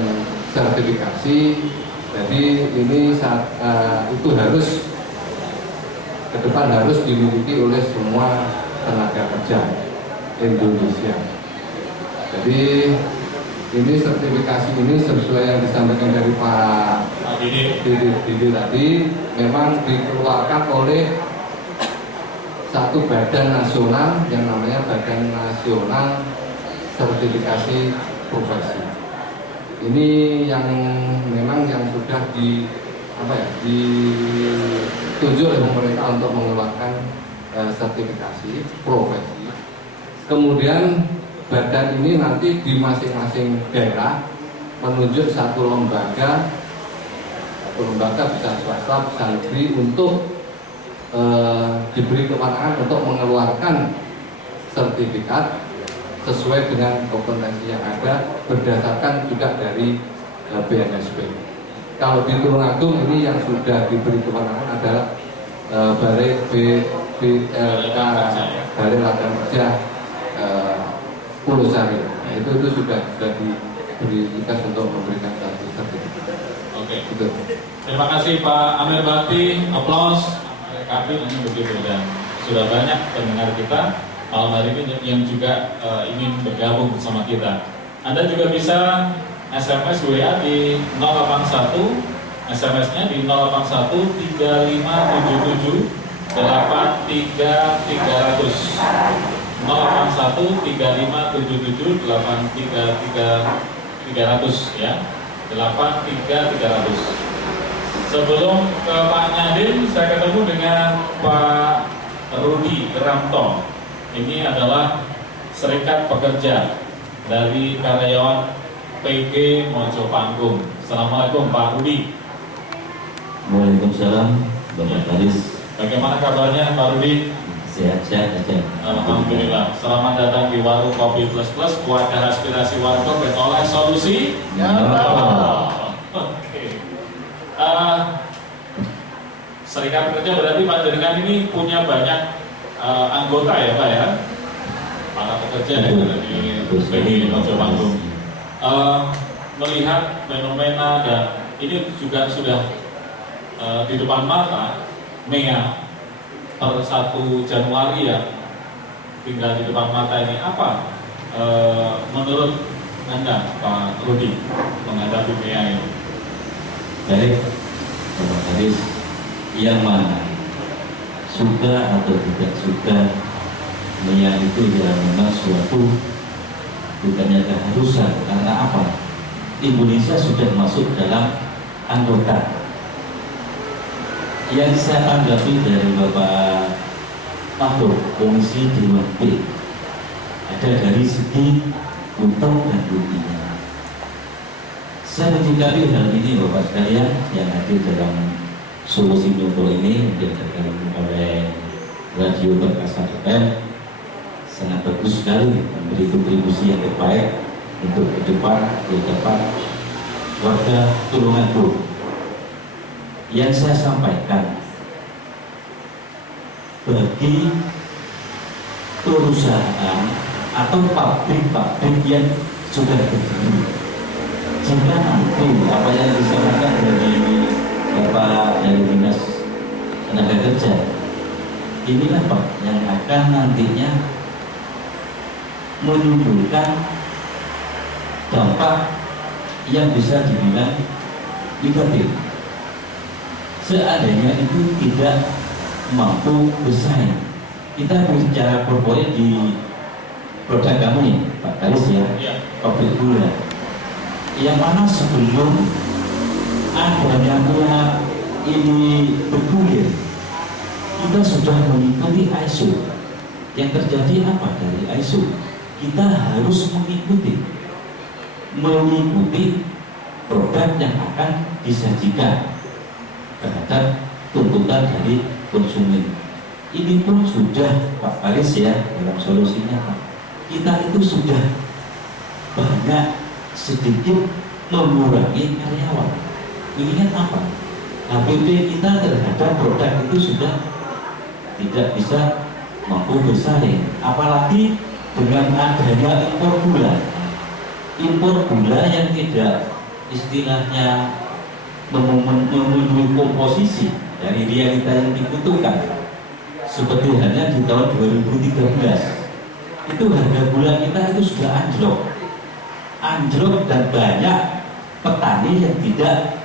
sertifikasi, jadi ini itu harus ke depan harus dimiliki oleh semua tenaga kerja Indonesia. Jadi ini sertifikasi ini sesuai yang disampaikan dari Pak Didi tadi, memang dikeluarkan oleh satu badan nasional yang namanya Badan Nasional Sertifikasi Profesi. Ini yang memang yang sudah ditunjuk oleh pemerintah untuk mengeluarkan sertifikasi profesi. Kemudian badan ini nanti di masing-masing daerah menunjuk satu lembaga bisa swasta, bisa negeri untuk diberi kewenangan untuk mengeluarkan sertifikat sesuai dengan kompetensi yang ada berdasarkan juga dari BNSP. Kalau di Tulungagung ini yang sudah diberi kewenangan adalah Balai Balai Latihan Kerja Pulau Sari. Nah, itu sudah diberi tugas untuk memberikan satu sertifikat. Oke. Gitu. Terima kasih Pak Amir Bakti, aplaus. Kapil ini begitu, dan sudah banyak pendengar kita malam hari ini yang juga ingin bergabung bersama kita. Anda juga bisa SMS WA di 081, SMS-nya di 081 3577 83300. 081 3577 83300 ya, 83300. Sebelum ke Pak Nadiem, saya ketemu dengan Pak Rudi Ramto. Ini adalah serikat pekerja dari karyawan PG Mojo Panggung. Assalamualaikum Pak Rudi. Waalaikumsalam, Bapak Karis. Bagaimana kabarnya Pak Rudi? Sehat-sehat aja. Alhamdulillah. Selamat datang di Warung Kopi Plus Plus. Wadah aspirasi warkop dan oleh solusi. Serikat pekerja berarti Pak Jaringan ini punya banyak anggota ya Pak ya, para pekerja yang ada di PG Mojo Panggung. Melihat fenomena dan ini juga sudah di depan mata MEA per 1 Januari ya, tinggal di depan mata ini, apa menurut Anda Pak Rudi menghadapi MEA ini? Baik, Bapak Karis, yang mana suka atau tidak suka, MEA itu ya memang suatu bukannya keharusan. Karena apa? Indonesia sudah masuk dalam anggota. Yang saya tanggapi dari Bapak Mahfud, Komisi Dewan B, ada dari segi untung dan ruginya. Saya menyikapi hal ini Bapak sekalian yang hadir dalam solusi nyumpul ini diadakan oleh Radio Perkasa FM, sangat bagus sekali, memberi kontribusi yang terbaik untuk ke depan warga Tulungagung. Yang saya sampaikan, bagi perusahaan atau pabrik-pabrik yang sudah berdiri, jika nanti apa yang disampaikan dari Bapak dari Dinas Tenaga Kerja, inilah Pak yang akan nantinya menimbulkan dampak yang bisa dibilang negatif. Seandainya itu tidak mampu bersaing, kita berbicara korporat di produk kami, Pak Karis ya, pabrik gula, yang mana sebelum adanya gula ini bergulir, kita sudah mengikuti ISO. Yang terjadi apa dari ISO? Kita harus mengikuti produk yang akan disajikan terhadap tuntutan dari konsumen. Ini pun sudah Pak Faris ya dalam solusinya Pak. Kita itu sudah banyak sedikit mengurangi karyawan. Ingat apa? HPP kita terhadap produk itu sudah tidak bisa mampu bersaing. Apalagi dengan adanya impor gula yang tidak istilahnya memenuhi komposisi dari realita yang dibutuhkan. Seperti halnya di tahun 2013 itu harga gula kita itu sudah anjlok dan banyak petani yang tidak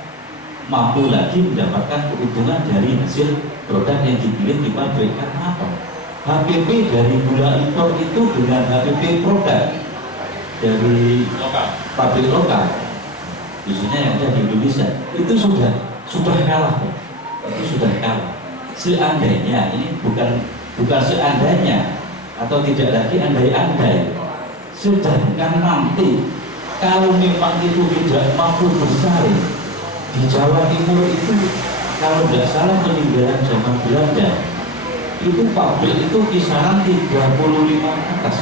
mampu lagi mendapatkan keuntungan dari hasil produk yang dibikin di pabrik. Karena apa? HPP dari gula impor itu dengan HPP produk dari pabrik lokal, khususnya yang ada di Indonesia, itu sudah kalah, itu sudah kalah. Seandainya ini bukan seandainya atau tidak lagi andai-andai, sedangkan nanti kalau memang itu tidak mampu bersaing di Jawa Timur itu, kalau tidak salah peninggalan zaman Belanda itu pabrik itu kisaran 35 atas,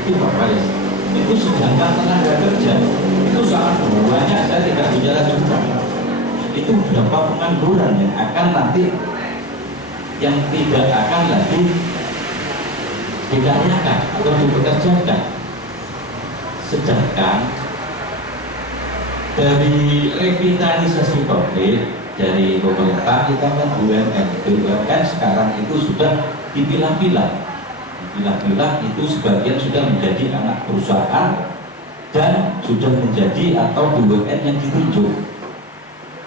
itu Pak Faris. Itu sedangkan tenaga kerja itu sangat banyak, saya tidak bicara jumlah. Itu berapa pengangguran yang akan nanti yang tidak akan lagi dikaryakan atau dipekerjakan. Sedangkan dari revitalisasi pabrik dari pemerintah kita kan BUMN sekarang itu sudah dipilah-pilah itu sebagian sudah menjadi anak perusahaan dan sudah menjadi atau BUMN yang ditunjuk.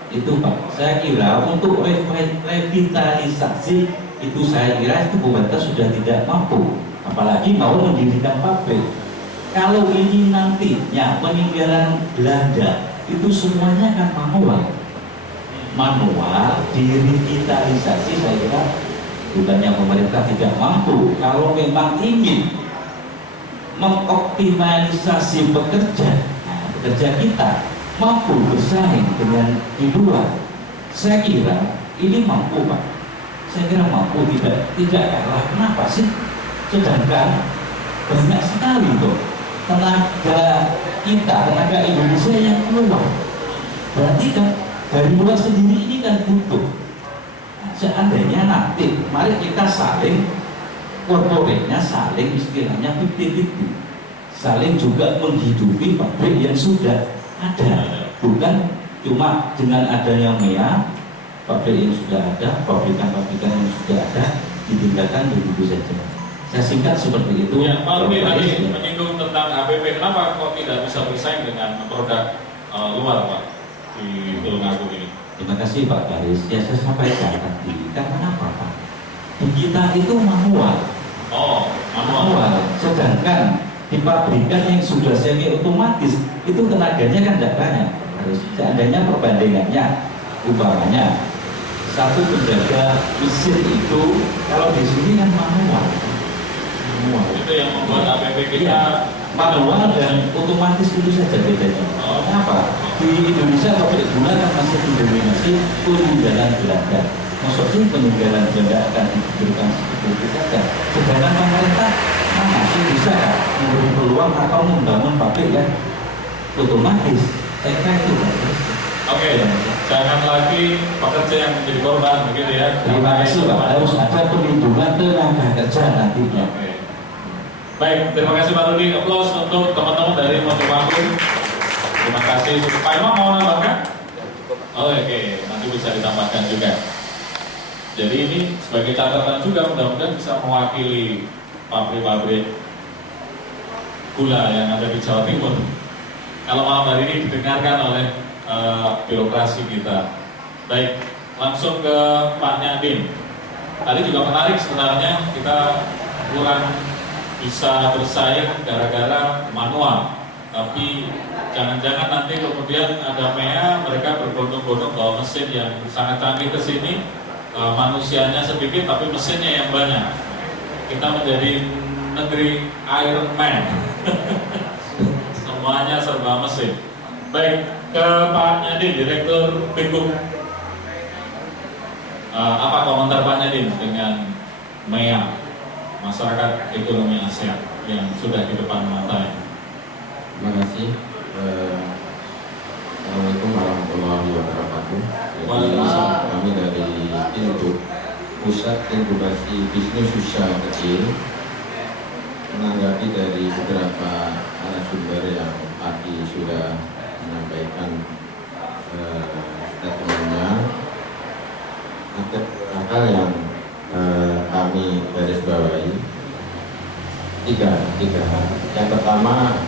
Itu Pak, saya kira untuk revitalisasi itu saya kira itu pemerintah sudah tidak mampu, apalagi mau mendirikan pabrik. Kalau ini nantinya peninggalan Belanda itu semuanya kan manual direvitalisasi, saya kira bukannya pemerintah tidak mampu. Kalau memang ingin mengoptimalisasi pekerja kita mampu bersaing dengan di luar, saya kira ini mampu Pak. Saya kira mampu, tidak kalah. Kenapa sih? Sedangkan banyak sekali tuh tenaga kita, tenaga Indonesia yang keluar. Berarti kan dari luar sendiri ini kan butuh. Seandainya nanti mari kita saling korporatnya saling istilahnya 50-50, saling juga menghidupi pabrik yang sudah ada, bukan cuma dengan adanya MEA pabrik yang sudah ada, pabrikan-pabrikan yang sudah ada ditinggalkan begitu saja. Saya singkat seperti itu. Ya, Pak Rudi tadi menyinggung tentang HPP, kenapa kok tidak bisa bersaing dengan produk luar Pak di Tulungagung ini? Terima kasih Pak Garis. Ya saya sampaikan tadi, karena apa Pak? Di kita itu manual. Oh, manual. Sedangkan di pabrikan yang sudah semi otomatis itu tenaganya kan tidak banyak. Harus seandainya perbandingannya, umpamanya satu penjaga mesin itu kalau di sini kan manual. Itu yang membuat APP kita Iya, manual dan otomatis itu saja bedanya. Oh. Kenapa? Di Indonesia pabrik gula kan masih didominasi peninggalan Belanda. Maksudnya peninggalan Belanda akan diberikan seperti saja. Sedangkan pemerintah masih bisa kan memberi peluang atau membangun pabrik yang otomatis. Saya kira itu bagus. Oke, jangan lagi pekerja yang menjadi korban begitu ya. Terima kasih Pak. Harus ada perlindungan tenaga kerja nantinya. Oke. Baik, terima kasih Pak Rudi. Aplaus untuk teman-teman dari Mojokerto. Terima kasih. Pak Imam mau nambahkan? Oh, oke, nanti bisa ditambahkan juga. Jadi ini sebagai catatan juga, mudah-mudahan bisa mewakili pabrik-pabrik gula yang ada di Jawa Timur. Kalau malam hari ini didengarkan oleh birokrasi kita. Baik, langsung ke Pak Nyadin. Tadi juga menarik sebenarnya, kita kurang bisa bersaing gara-gara manual. Tapi jangan-jangan nanti kemudian ada MEA, mereka berbondong-bondong bawa mesin yang sangat canggih ke sini, manusianya sedikit tapi mesinnya yang banyak. Kita menjadi negeri Iron Man. Semuanya serba mesin. Baik, ke Pak Nyadin, Direktur Bingung. Apa komentar Pak Nyadin dengan MEA, Masyarakat Ekonomi ASEAN, yang sudah di depan mata? Terima kasih. Assalamualaikum warahmatullahi wabarakatuh. Jadi, kami dari Intu, Pusat Inkubasi Bisnis Usaha Kecil, menanggapi dari beberapa narasumber yang tadi sudah menyampaikan statementnya. Ada hal yang kami garis bawahi. Tiga hal. Yang pertama,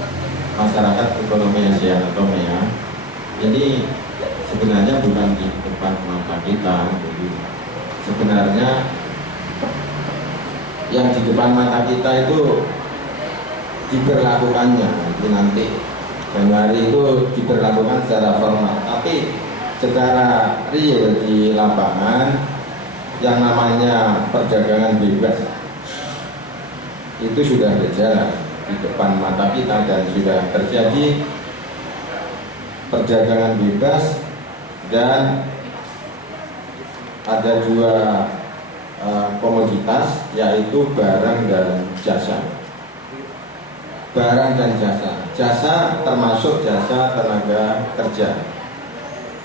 Masyarakat Ekonomi ASEAN atau MEA ini sebenarnya bukan di depan mata kita. Jadi sebenarnya yang di depan mata kita itu diberlakukannya. Jadi nanti Januari itu diberlakukan secara formal, tapi secara real di lapangan yang namanya perdagangan bebas itu sudah berjalan di depan mata kita dan sudah terjadi perdagangan bebas, dan ada dua komoditas, yaitu barang dan jasa. Barang dan jasa. Jasa termasuk jasa tenaga kerja.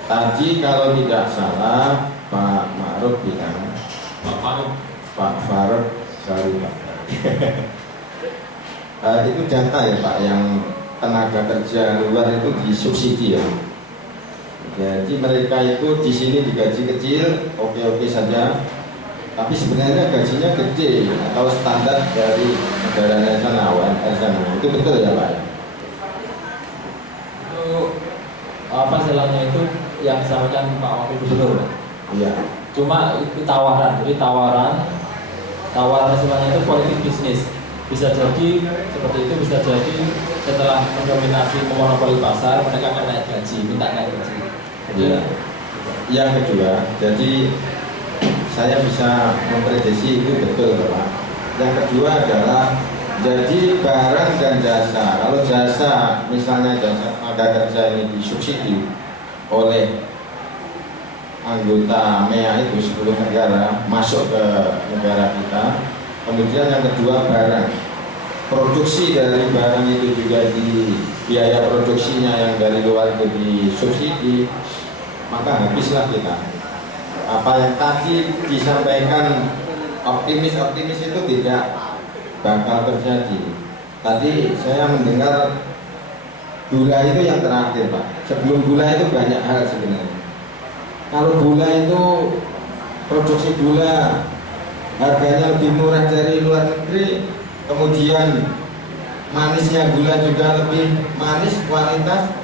Tadi kalau tidak salah Pak Ma'ruf bilang, Pak Faruk sorry Pak. Itu data ya Pak, yang tenaga kerja luar itu disubsidi ya. Jadi mereka itu di sini digaji kecil, oke saja, tapi sebenarnya gajinya gede atau standar dari negaranya sana, UMR sana. Itu betul ya Pak? Itu apa istilahnya itu yang disampaikan Pak Wakil Gubernur. Iya. Cuma itu tawaran, jadi tawaran istilahnya itu politik bisnis. Bisa jadi seperti itu, bisa jadi setelah mendominasi monopoli pasar mereka akan naik gaji, minta naik gaji. Iya. Yang kedua, jadi saya bisa memprediksi itu betul Pak. Yang kedua adalah jadi barang dan jasa. Kalau jasa, misalnya jasa tenaga kerja ini disubsidi oleh anggota MEA itu 10 negara masuk ke negara kita. Kemudian yang kedua barang, produksi dari barang itu juga di biaya produksinya yang dari luar itu disubsidi, maka habislah kita. Apa yang tadi disampaikan optimis itu tidak bakal terjadi. Tadi saya mendengar gula itu yang terakhir Pak. Sebelum gula itu banyak hal sebenarnya. Kalau gula itu produksi gula harganya lebih murah dari luar negeri, kemudian manisnya gula juga lebih manis kualitas,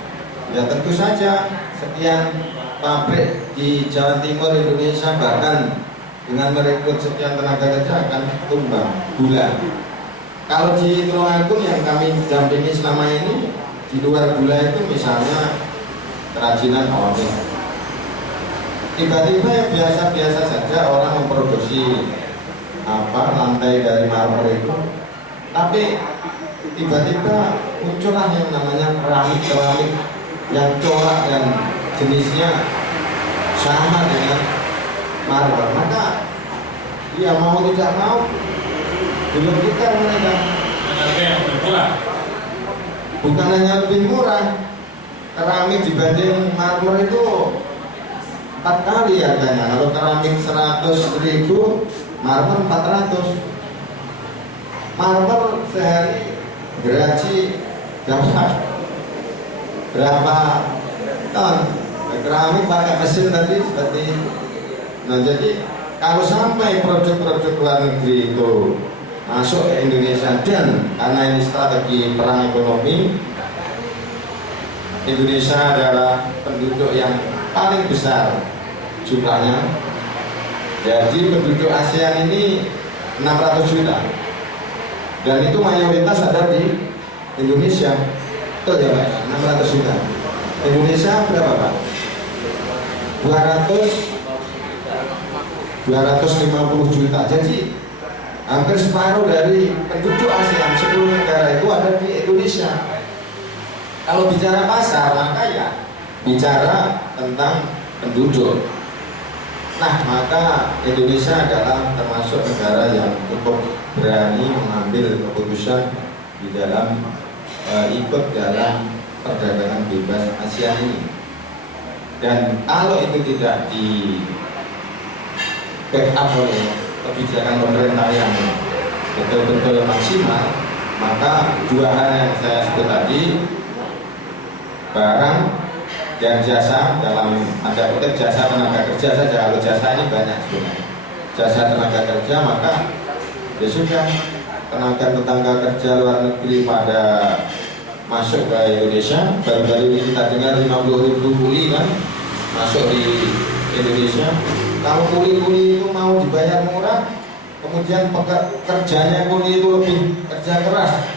ya tentu saja sekian pabrik di Jawa Timur Indonesia bahkan dengan merekrut sekian tenaga kerja akan tumbang gula. Kalau di Tulungagung yang kami dampingi selama ini, di luar gula itu misalnya kerajinan awamnya. Tiba-tiba yang biasa-biasa saja orang memproduksi lantai dari marmer itu, tapi tiba-tiba muncullah yang namanya keramik yang corak dan jenisnya sama dengan marmer. Maka dia mau tidak mau belum kita mereka Harga yang lebih murah. bukan hanya lebih murah, keramik dibanding marmer itu 4 kali harganya. Kalau keramik 100.000, marmer 400. Marmer sehari gaji berapa ton? Keramik pakai mesin tadi seperti. Nah, jadi kalau sampai produk-produk luar negeri itu masuk ke Indonesia, dan karena ini strategi perang ekonomi, Indonesia adalah penduduk yang paling besar jumlahnya. Jadi penduduk ASEAN ini 600 juta, dan itu mayoritas ada di Indonesia. Betul ya Pak? 600 juta. Indonesia berapa Pak? 250 juta. Jadi hampir separuh dari penduduk ASEAN 10 negara itu ada di Indonesia. Kalau bicara pasar, maka ya bicara tentang penduduk. Nah, maka Indonesia adalah termasuk negara yang cukup berani mengambil keputusan di dalam ikut dalam perdagangan bebas ASEAN ini. Dan kalau itu tidak di backup oleh kebijakan pemerintah yang betul-betul maksimal, maka dua hal yang saya sebut tadi, barang dan jasa, dalam tanda kutip jasa tenaga kerja saja. Kalau jasa ini banyak sebenarnya. Jasa tenaga kerja, maka ya sudah, tenaga kerja luar negeri pada masuk ke Indonesia. Baru-baru ini kita dengar 50.000 kuli kan masuk di Indonesia. Kalau kuli-kuli itu mau dibayar murah, kemudian kerjanya kuli itu lebih kerja keras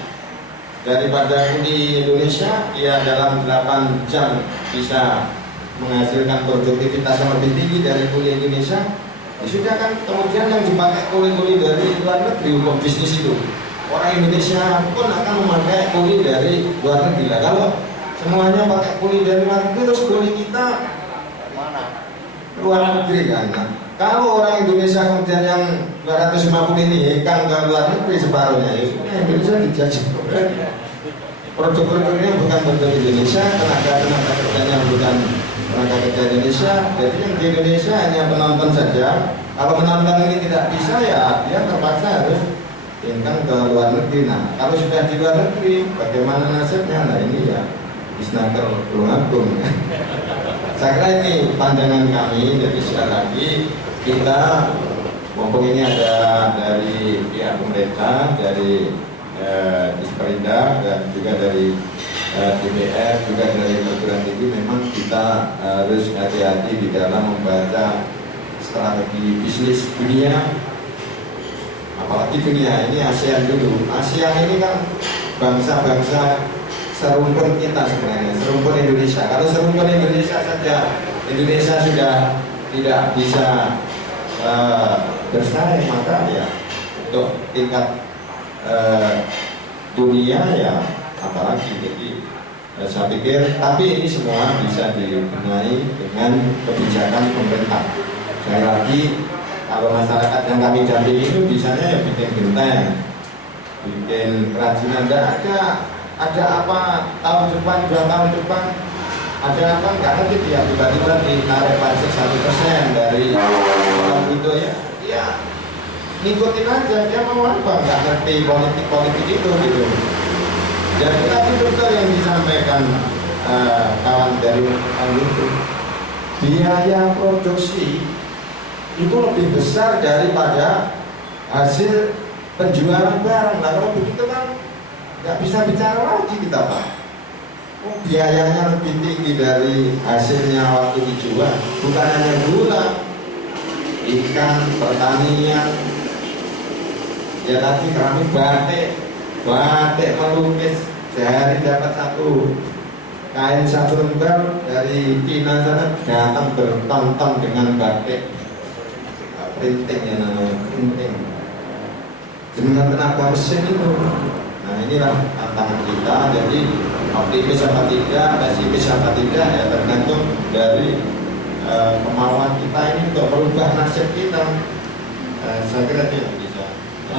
daripada kuli Indonesia, dia dalam 8 jam bisa menghasilkan produktivitas yang lebih tinggi dari kuli Indonesia. Ya sudah kan, kemudian yang dipakai kuli-kuli dari luar negeri untuk bisnis itu, orang Indonesia pun akan memakai kuli dari luar negeri. Nah, kalau semuanya pakai kuli dari luar negeri, terus kuli kita luar negeri kan. Nah, kalau orang Indonesia kemudian yang 250 ini hengkang ke luar negeri separuhnya, ya sudah, Indonesia dijajah. Produk-produknya bukan produk Indonesia, tenaga kerjanya bukan tenaga kerja Indonesia. Jadi yang di Indonesia hanya penonton saja. Kalau penonton ini tidak bisa, ya dia terpaksa harus hengkang ke luar negeri. Nah, kalau sudah di luar negeri, bagaimana nasibnya? Nah, ini ya Isnaker Tulungagung. Saya kira ini pandangan kami. Jadi sekali lagi kita, mumpung ini ada dari pihak pemerintah, dari Disperindak, dan juga dari DPR, juga dari perguruan tinggi, memang kita harus hati-hati di dalam membaca strategi bisnis dunia. Apalagi dunia ini ASEAN dulu. ASEAN ini kan bangsa-bangsa serumpun kita sebenarnya, serumpun Indonesia. Kalau serumpun Indonesia saja, Indonesia sudah tidak bisa bersaing, maka ya untuk tingkat dunia ya apalagi. Jadi saya pikir, tapi ini semua bisa dibenahi dengan kebijakan pemerintah. Sekali lagi, kalau masyarakat yang kami dampingi itu bisanya ya bikin genteng, bikin kerajinan. Tidak ada apa tahun depan, 2 tahun depan ada apa nggak ngerti dia, tiba-tiba ditarik pajak 1% dari orang itu ya ngikutin aja, dia mau apa, nggak ngerti politik itu gitu. Jadi tadi betul yang disampaikan kawan dari itu, biaya produksi itu lebih besar daripada hasil penjualan barang. Nah, kalau begitu kan nggak bisa bicara lagi kita Pak. Biayanya lebih tinggi dari hasilnya waktu dijual. Bukan hanya gula, ikan, pertanian, ya tadi keramik, batik melukis, sehari dapat satu kain satu lembar dari Cina sana datang bertonton dengan batik printing ya namanya, printing dengan tenaga mesin itu. Nah inilah tantangan kita, jadi optimis apa tidak, pesimis apa tidak ya tergantung dari kemauan kita ini untuk merubah nasib kita. Saya kira itu yang bisa.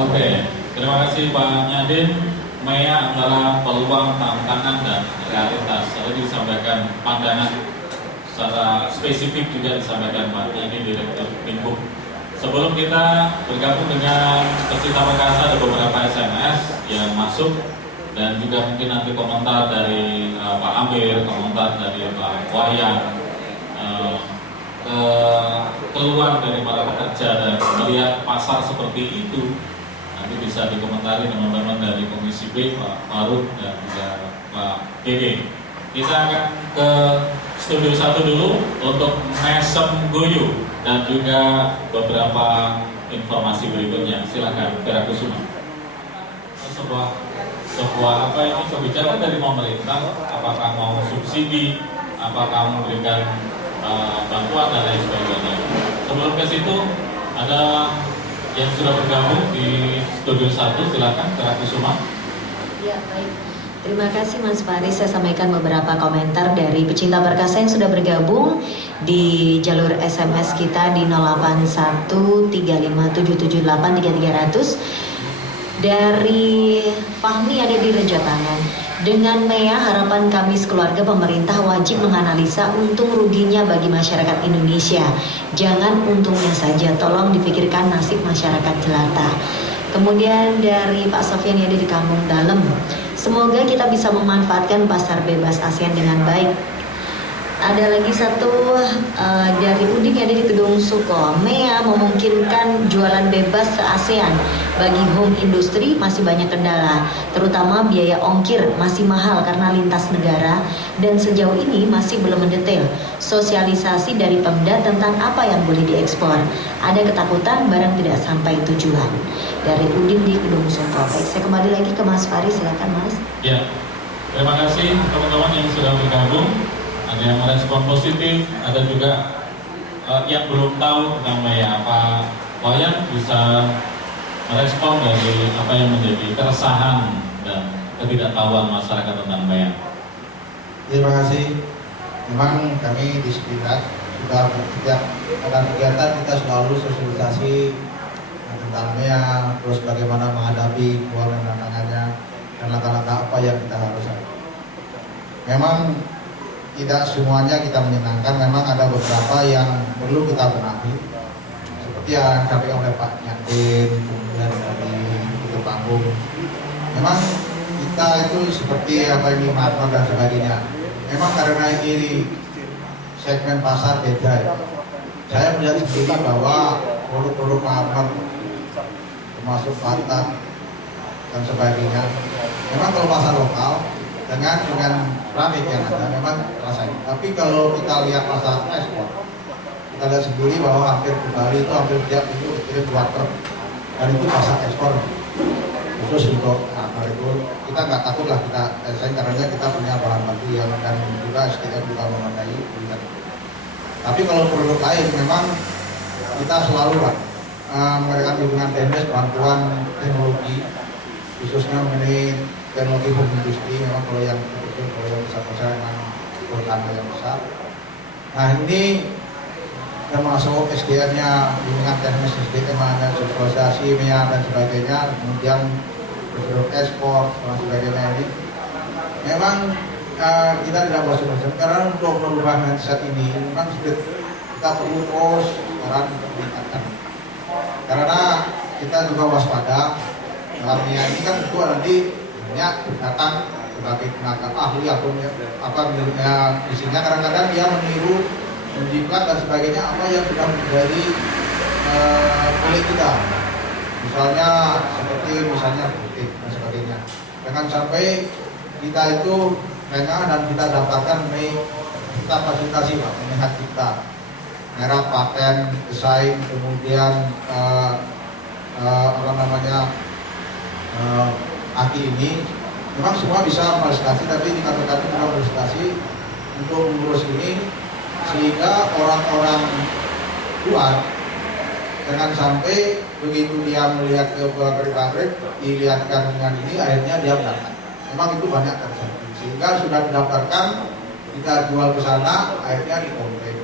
Oke, terima kasih Pak Nyadin. MEA antara peluang, tantangan, dan realitas. Tadi disampaikan pandangan secara spesifik juga disampaikan Pak Nyadin, Direktur Minhub. Sebelum kita bergabung dengan pecinta perkasa, ada beberapa SMS yang masuk dan juga mungkin nanti komentar dari Pak Amir, komentar dari Pak Wayan, keluar dari para pekerja dan melihat pasar seperti itu. Nanti bisa dikomentari teman-teman dari Komisi B, Pak Faruk dan juga Pak Gede. Kita akan ke studio 1 dulu untuk Mesem Goyo dan juga beberapa informasi berikutnya. Silakan Vera Kusuma. Sebuah apa ini kebijakan dari pemerintah, apakah mau subsidi, apakah memberikan bantuan dan lain sebagainya. Sebelum ke situ ada yang sudah bergabung di studio 1, silakan Vera Kusuma. Ya, baik. Terima kasih Mas Faris. Saya sampaikan beberapa komentar dari pecinta perkasa yang sudah bergabung di jalur SMS kita di 081357783300. Dari Fahmi ada di Rejatangan. Dengan MEA, harapan kami sekeluarga pemerintah wajib menganalisa untung ruginya bagi masyarakat Indonesia. Jangan untungnya saja, tolong dipikirkan nasib masyarakat jelata. Kemudian dari Pak Sofyan yang ada di Kampung Dalem, semoga kita bisa memanfaatkan pasar bebas ASEAN dengan baik. Ada lagi satu dari Udin yang ada di Kedung Suko. MEA memungkinkan jualan bebas se-ASEAN. Bagi home industri masih banyak kendala, terutama biaya ongkir masih mahal karena lintas negara dan sejauh ini masih belum mendetail sosialisasi dari Pemda tentang apa yang boleh diekspor. Ada ketakutan barang tidak sampai tujuan. Dari Udin di Kedung Suko. Baik, saya kembali lagi ke Mas Faris, silakan Mas. Ya, terima kasih teman-teman yang sudah bergabung. Ada yang merespon positif, ada juga yang belum tahu tentang MEA. Pak Wayan bisa merespon dari apa yang menjadi keresahan dan ketidaktahuan masyarakat tentang MEA. Terima kasih. Memang kami di sekitar sudah sejak ada kegiatan kita selalu sosialisasi tentang MEA, terus bagaimana menghadapi keuangan tantangannya dan langkah-langkah apa yang kita harus lakukan. Memang tidak semuanya kita menyenangkan, memang ada beberapa yang perlu kita benahi. Seperti yang disampaikan oleh Pak Nyadin, kemudian dari Ibu Panggung. Memang kita itu seperti apa ini partner dan sebagainya. Memang karena ini segmen pasar beda ya. Saya melihat sendiri bahwa produk-produk partner termasuk batak dan sebagainya. Memang kalau pasar lokal dengan keramik yang ada memang rasanya. Tapi kalau kita lihat pasar ekspor, kita lihat sendiri bahwa hampir di Bali itu hampir tiap minggu dikirim 2 truk dan itu pasar ekspor. Khusus untuk itu kita nggak takut lah kita desain karena kita punya bahan baku yang dan juga SDM juga memadai. Tapi kalau produk lain memang kita selalu lah memberikan dukungan teknis, bantuan teknologi khususnya mengenai teknologi home industri. Memang kalau yang kecil, kalau yang besar-besar memang perusahaan yang besar. Nah ini termasuk SDM-nya, bimbingan teknis SDM-nya, sosialisasi MEA dan sebagainya, kemudian produk ekspor dan sebagainya ini. Memang kita tidak bosan-bosan karena untuk merubah mindset ini memang kita perlu terus meningkatkan. Karena kita juga waspada. Dalam MEA ini kan itu nanti banyak datang sebagai tenaga ahli ataupun apa miliknya isinya, kadang-kadang dia meniru, menjiplak dan sebagainya apa yang sudah menjadi milik kita. Misalnya seperti putih dan sebagainya. Jangan sampai kita itu lengah dan kita dapatkan kita fasilitasi Pak, melihat kita. merek paten, desain, kemudian aki ini memang semua bisa fasilitasi, tapi di kantor kami memang fasilitasi untuk mengurus ini sehingga orang-orang luar jangan sampai begitu dia melihat ke pabrik-pabrik dilihatkan dengan ini akhirnya dia berangkat. Memang itu banyak terjadi sehingga sudah didaftarkan kita jual ke sana akhirnya dikomplain.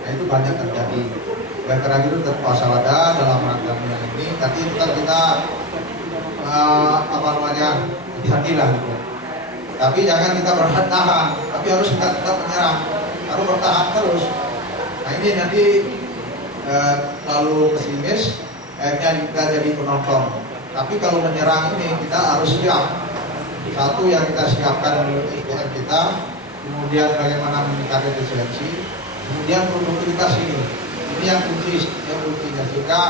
Nah itu banyak terjadi. Dan karena itu tetap waspada dalam rangka ini. Tapi tetap kita hati-hatilah gitu. Tapi jangan kita bertahan, tapi harus kita tetap menyerang, harus bertahan terus. Nah ini nanti lalu pesimis, akhirnya kita jadi penonton. Tapi kalau menyerang ini kita harus siap. Satu yang kita siapkan dulu SDM kita, kemudian bagaimana meningkatkan efisiensi, kemudian produktivitas ini yang kuncinya sehingga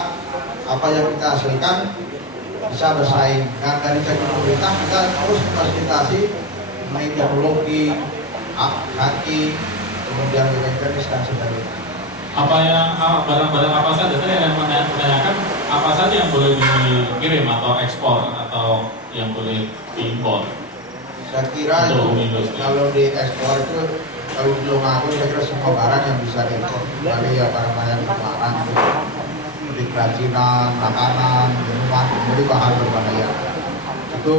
apa yang kita hasilkan bisa bersaing. Dan dari segi pemerintah kita harus fasilitasi mengenai teknologi, haki, kemudian elektronik dan sebagainya. Barang-barang apa saja tadi yang menanyakan apa saja yang boleh dikirim atau ekspor atau yang boleh diimpor? Saya kira itu, kalau di ekspor itu kalau di Tulungagung saya kira semua barang yang bisa diekspor, kecuali ya barang-barang barang seperti kerajinan, makanan, minuman, jadi bahan berbahaya. Itu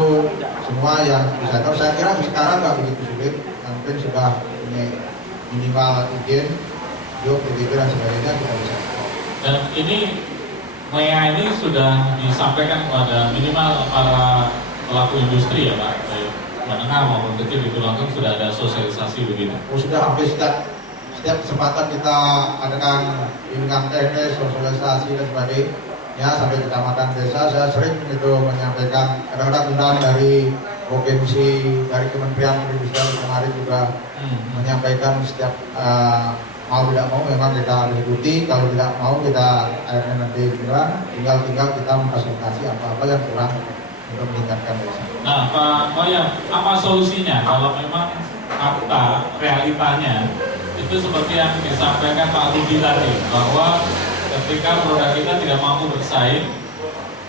semua yang bisa. Kalau saya kira sekarang nggak begitu sulit, mungkin sudah punya minimal izin, PBB dan sebagainya kita bisa. Dan ini MEA ini sudah disampaikan kepada minimal para pelaku industri ya Pak, baik menengah maupun kecil di Tulungagung sudah ada sosialisasi begitu. Sudah hampir setiap kesempatan kita adakan bimbingan teknis, sosialisasi dan sebagainya sampai kecamatan desa. Saya sering itu menyampaikan, kadang-kadang undang dari provinsi, dari Kementerian Perindustrian kemarin juga menyampaikan setiap mau tidak mau memang kita harus ikuti. Kalau tidak mau kita akhirnya nanti bilang tinggal kita memfasilitasi apa-apa yang kurang untuk meningkatkan desa. Nah Pak Boyan, apa solusinya kalau memang fakta realitanya itu seperti yang disampaikan Pak Rudi tadi, bahwa ketika produk kita tidak mampu bersaing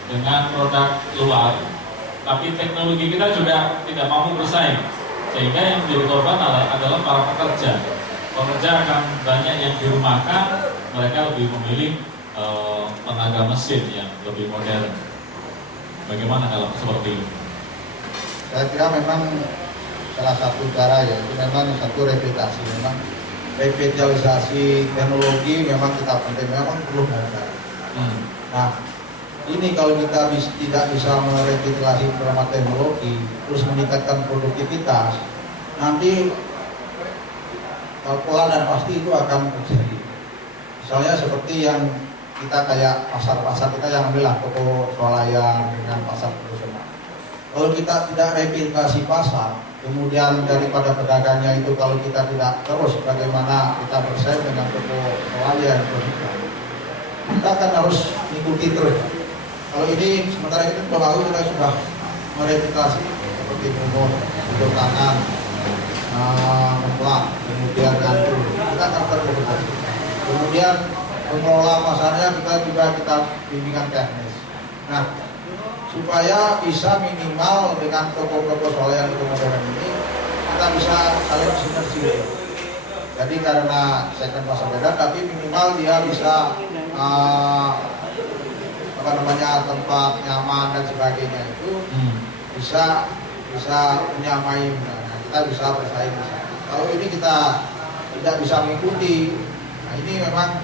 dengan produk luar, tapi teknologi kita juga tidak mampu bersaing, sehingga yang menjadi korban adalah para pekerja. Pekerja akan banyak yang dirumahkan, mereka lebih memilih tenaga mesin yang lebih modern. Bagaimana kalau seperti ini? Saya kira memang salah satu cara ya, itu memang satu revitalisasi. Memang revitalisasi teknologi memang kita penting, memang perlu ada. Nah, ini kalau kita tidak bisa merevitalisasi beberapa teknologi, terus meningkatkan produktivitas, nanti pelan dan pasti itu akan terjadi. Misalnya seperti yang kita kayak pasar-pasar kita yang ambillah toko swalayan dengan pasar tradisional. Kalau kita tidak revitalisasi pasar, kemudian daripada pedagangnya itu kalau kita tidak terus bagaimana kita bersaing dengan toko swalayan, kita akan harus mengikuti terus. Kalau ini sementara itu kalau kita sudah merevitalisasi seperti umur, untuk tangan, memplak, kemudian gantung, kita akan terkoordinasi. Kemudian pengelola pasarnya kita bimbingan teknis. Nah, supaya bisa minimal dengan toko-toko swalayan itu modern ini kita bisa saling sinergi. Jadi karena segmen pasar beda, tapi minimal dia bisa tempat nyaman dan sebagainya itu bisa menyamai. Nah, kita bisa bersaing. Kalau ini kita tidak bisa mengikuti, nah ini memang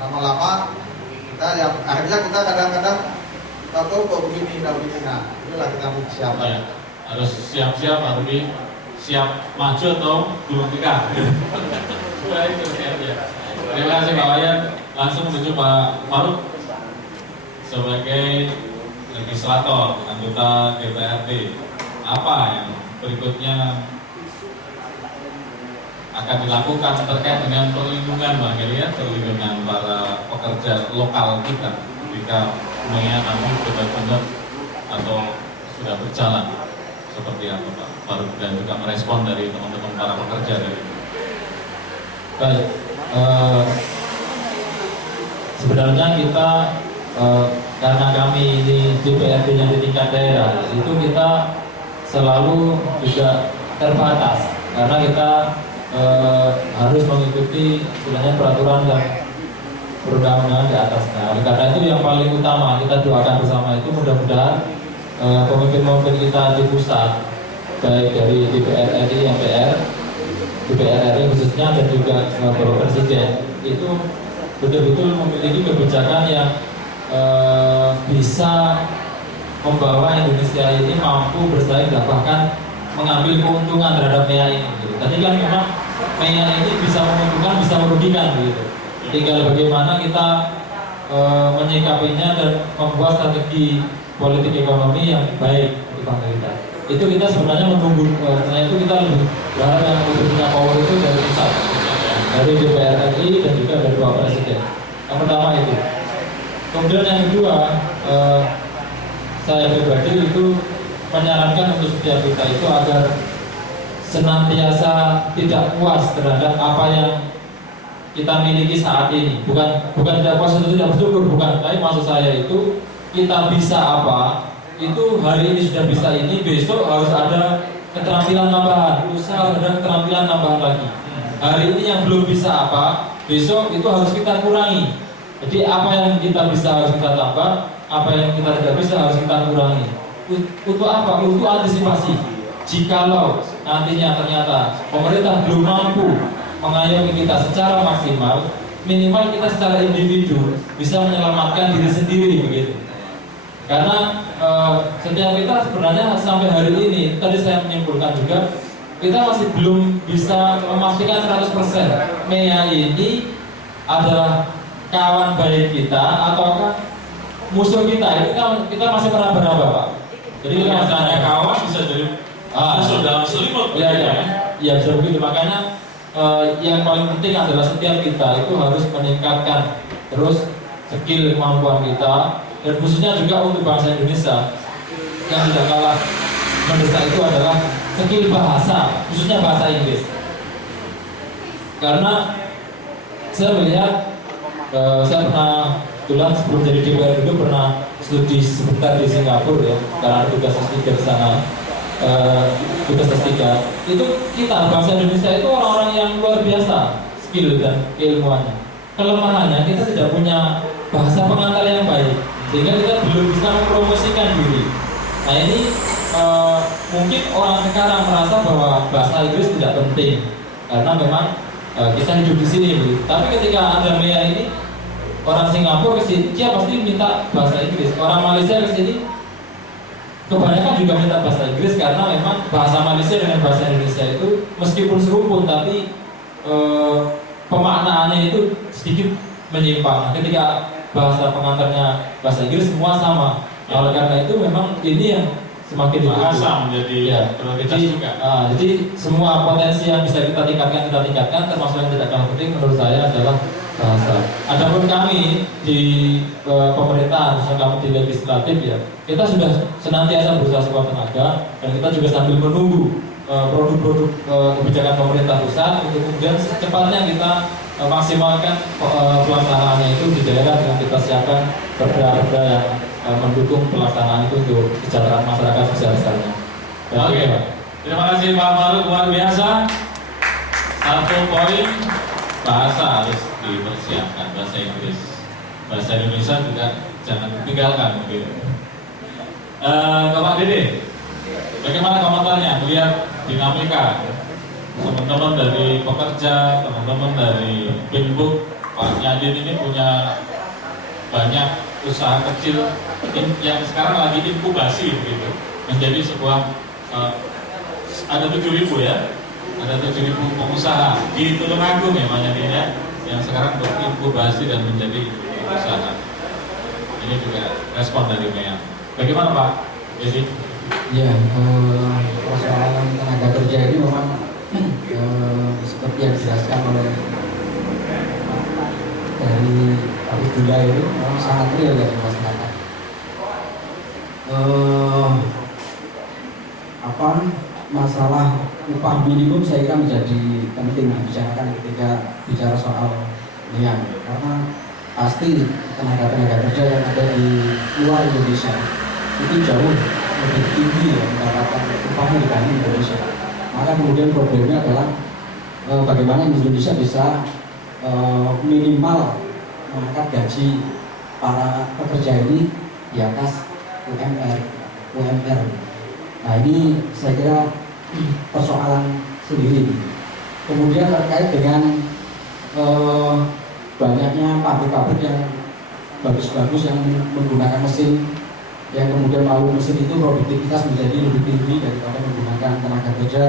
lama-lama kita yang akhirnya kita kadang-kadang kita tahu kok begini. Nah inilah kita harus siap ya. Harus siap-siap, harus siap maju atau gulung tikar. Terima kasih Pak Wayan. Langsung menuju Pak Faruk sebagai legislator, anggota DPRD. Apa yang berikutnya akan dilakukan terkait dengan perlindungan perlindungan para pekerja lokal kita ketika MEA nanti benar-benar atau sudah berjalan seperti apa Pak Faruk, dan juga merespon dari teman-teman para pekerja dari Baik, sebenarnya kita karena kami ini DPRD-nya di tingkat daerah, itu kita selalu juga terbatas karena kita harus mengikuti sebenarnya peraturan dan perundang-undangan di atasnya. Oleh karena itu yang paling utama kita doakan bersama itu mudah-mudahan pemimpin-pemimpin kita di pusat, baik dari DPR RI, MPR, DPR RI khususnya dan juga Bapak Presiden itu betul-betul memiliki kebijakan yang bisa membawa Indonesia ini mampu bersaing dan bahkan mengambil keuntungan terhadap MEA ini. Gitu. Tadi kan memang MEA ini bisa menguntungkan, bisa merugikan gitu. Tinggal bagaimana kita menyikapinya dan membuat strategi politik ekonomi yang baik untuk bangsa kita. Itu kita sebenarnya menunggu, sebenarnya itu kita lebih berharap yang lebih punya power itu dari pusat, dari DPR RI dan juga dari Bapak Presiden. Yang pertama itu. Kemudian yang kedua, saya pribadi itu menyarankan untuk setiap kita itu agar senantiasa tidak puas terhadap apa yang kita miliki saat ini. Bukan tidak puas itu tidak bersyukur, bukan. Tapi maksud saya itu kita bisa apa, itu hari ini sudah bisa ini, besok harus ada keterampilan tambahan, usaha ada keterampilan tambahan lagi. Hari ini yang belum bisa apa, besok itu harus kita kurangi. Jadi apa yang kita bisa harus kita tambah, apa yang kita tidak bisa harus kita kurangi. Untuk apa? Untuk antisipasi. Jikalau nantinya ternyata pemerintah belum mampu mengayomi kita secara maksimal, minimal kita secara individu bisa menyelamatkan diri sendiri begitu. Karena setiap kita sebenarnya sampai hari ini, tadi saya menyimpulkan juga, kita masih belum bisa memastikan 100% MEA ini adalah kawan baik kita ataukah musuh kita. Ini kita masih meraba-raba, Pak. Jadi kita masih hanya kawan bisa jadi musuh dalam selimut. Iya, bisa begitu. Makanya yang paling penting adalah setiap kita itu harus meningkatkan terus skill kemampuan kita, dan khususnya juga untuk bangsa Indonesia yang tidak kalah mendesak itu adalah skill bahasa, khususnya bahasa Inggris. Karena saya melihat, saya pernah kebetulan sebelum jadi DPR dulu pernah studi sebentar di Singapura ya, karena ada tugas S3 di sana. Tugas S3 itu kita bangsa Indonesia itu orang-orang yang luar biasa skill dan keilmuannya. Kelemahannya kita tidak punya bahasa pengantar yang baik, sehingga kita belum bisa mempromosikan diri. Nah ini mungkin orang sekarang merasa bahwa bahasa Inggris tidak penting karena memang kita hidup di sini. Tapi ketika Anda melihat ini, orang Singapura ke sini, dia pasti minta bahasa Inggris. Orang Malaysia ke sini kebanyakan juga minta bahasa Inggris karena memang bahasa Malaysia dengan bahasa Indonesia itu meskipun serumpun tapi pemaknaannya itu sedikit menyimpang. Ketika bahasa pengantarnya bahasa Inggris semua sama. Oleh karena itu memang ini yang semakin bahasa menjadi prioritas juga. Jadi semua potensi yang bisa kita tingkatkan, termasuk yang tidak kalah penting menurut saya adalah bahasa. Adapun kami di pemerintahan, khususnya kami di legislatif ya, kita sudah senantiasa berusaha sekuat tenaga dan kita juga sambil menunggu produk-produk kebijakan pemerintah pusat untuk kemudian secepatnya kita maksimalkan pelaksanaannya itu di daerah dengan kita siapkan perda-perda yang mendukung pelaksanaan itu untuk kesejahteraan masyarakat besar-besarnya. Oke, terima kasih Pak Faruk, luar biasa. Satu poin, bahasa harus dipersiapkan, bahasa Inggris. Bahasa Indonesia juga jangan ditinggalkan begitu. Pak Dede, bagaimana komentarnya melihat dinamika teman-teman dari pekerja, teman-teman dari Binbuk, Pak Yadin ini punya banyak usaha kecil yang sekarang lagi inkubasi begitu menjadi sebuah ada 7.000 ya, ada 7.000 pengusaha di Tulungagung ya Pak Yadin ya, yang sekarang berinkubasi dan menjadi usaha. Ini juga respon dari MEA. Bagaimana Pak Jadi? Ya, persoalan tenaga kerja ini memang seperti yang dijelaskan oleh dari Abdullah itu memang sangat real dari masyarakat. Masalah upah minimum saya kira menjadi penting dibicarakan ketika bicara soal NEA, karena pasti tenaga kerja yang ada di luar Indonesia itu jauh lebih tinggi ya mendapatkan upahnya dibanding Indonesia. Maka kemudian problemnya adalah bagaimana Indonesia bisa minimal mengangkat gaji para pekerja ini di atas UMR. Nah ini saya kira persoalan sendiri. Kemudian terkait dengan banyaknya pabrik-pabrik yang bagus-bagus yang menggunakan mesin, yang kemudian melalui mesin itu produktivitas menjadi lebih tinggi daripada menggunakan tenaga kerja.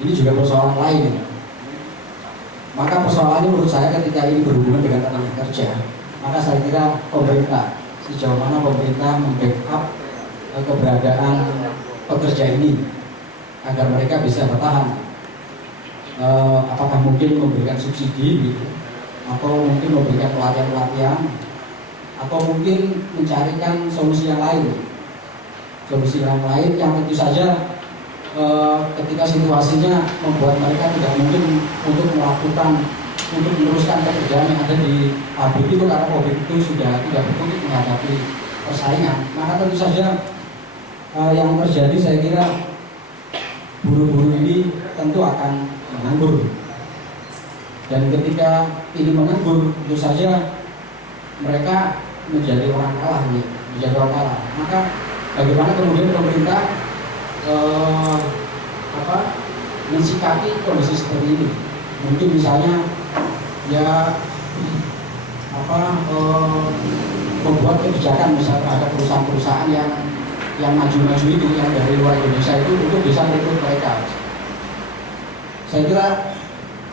Ini juga persoalan lain. Maka persoalannya menurut saya ketika ini berhubungan dengan tenaga kerja, maka saya kira pemerintah, sejauh mana pemerintah membackup keberadaan pekerja ini agar mereka bisa bertahan. Apakah mungkin memberikan subsidi gitu, atau mungkin memberikan pelatihan-pelatihan, atau mungkin mencarikan solusi yang lain. Solusi yang lain yang tentu saja ketika situasinya membuat mereka tidak mungkin untuk meneruskan pekerjaan yang ada di pabrik itu, karena pabrik itu sudah tidak berkutik menghadapi persaingan. Maka tentu saja yang terjadi saya kira buruh-buruh ini tentu akan menganggur, dan ketika ini menganggur tentu saja mereka menjadi orang kalah, Maka bagaimana kemudian pemerintah mensikapi kondisi seperti ini? Mungkin misalnya ya membuat kebijakan misalnya terhadap perusahaan-perusahaan yang maju-maju itu, yang dari luar Indonesia itu untuk bisa merekrut mereka. Saya kira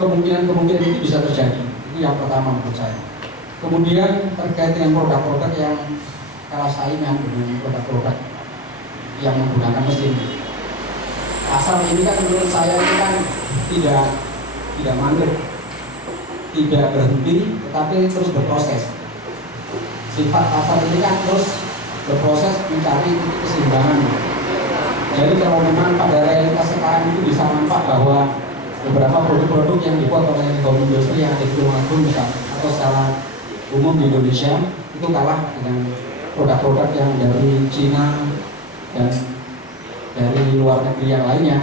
kemungkinan itu bisa terjadi. Ini yang pertama menurut saya. Kemudian terkait dengan produk-produk yang kalah saingan dengan produk-produk yang menggunakan mesin. Pasar ini kan menurut saya itu kan tidak mandek, tidak berhenti, tetapi terus berproses. Sifat pasar ini kan terus berproses mencari keseimbangan. Jadi kalau memang pada realitas sekarang itu bisa nampak bahwa beberapa produk-produk yang dibuat oleh kaum industri yang ada di luar negeri misalnya, atau secara umum di Indonesia itu kalah dengan produk-produk yang dari Cina dan dari luar negeri yang lainnya.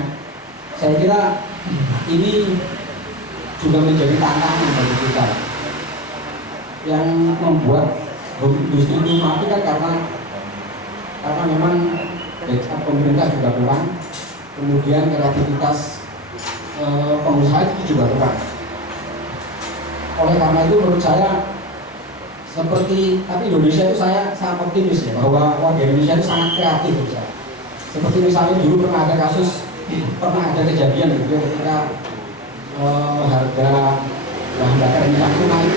Saya kira ini juga menjadi tantangan bagi kita yang membuat industri ini mati kan karena memang pemerintah juga kurang, kemudian kreativitas pengusaha itu juga kurang. Oleh karena itu menurut saya tapi Indonesia itu saya sangat optimis ya, bahwa warga Indonesia itu sangat kreatif ya. Seperti misalnya dulu pernah ada kejadian gitu ya, ketika harga bahan bakar minyak itu naik,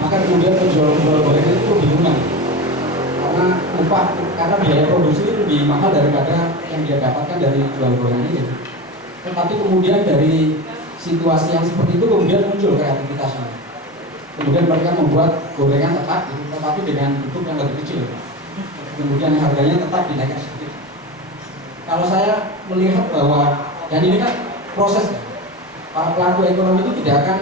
maka kemudian penjual goreng itu kebingungan karena biaya produksi itu lebih mahal daripada yang dia dapatkan dari jual gorengan ini. Tetapi kemudian dari situasi yang seperti itu kemudian muncul kreativitasnya. Kemudian mereka membuat gorengan tetap, tetapi dengan bentuk yang lebih kecil. Kemudian harganya tetap dinaikkan sedikit. Kalau saya melihat bahwa, dan ini kan proses, para pelaku ekonomi itu tidak akan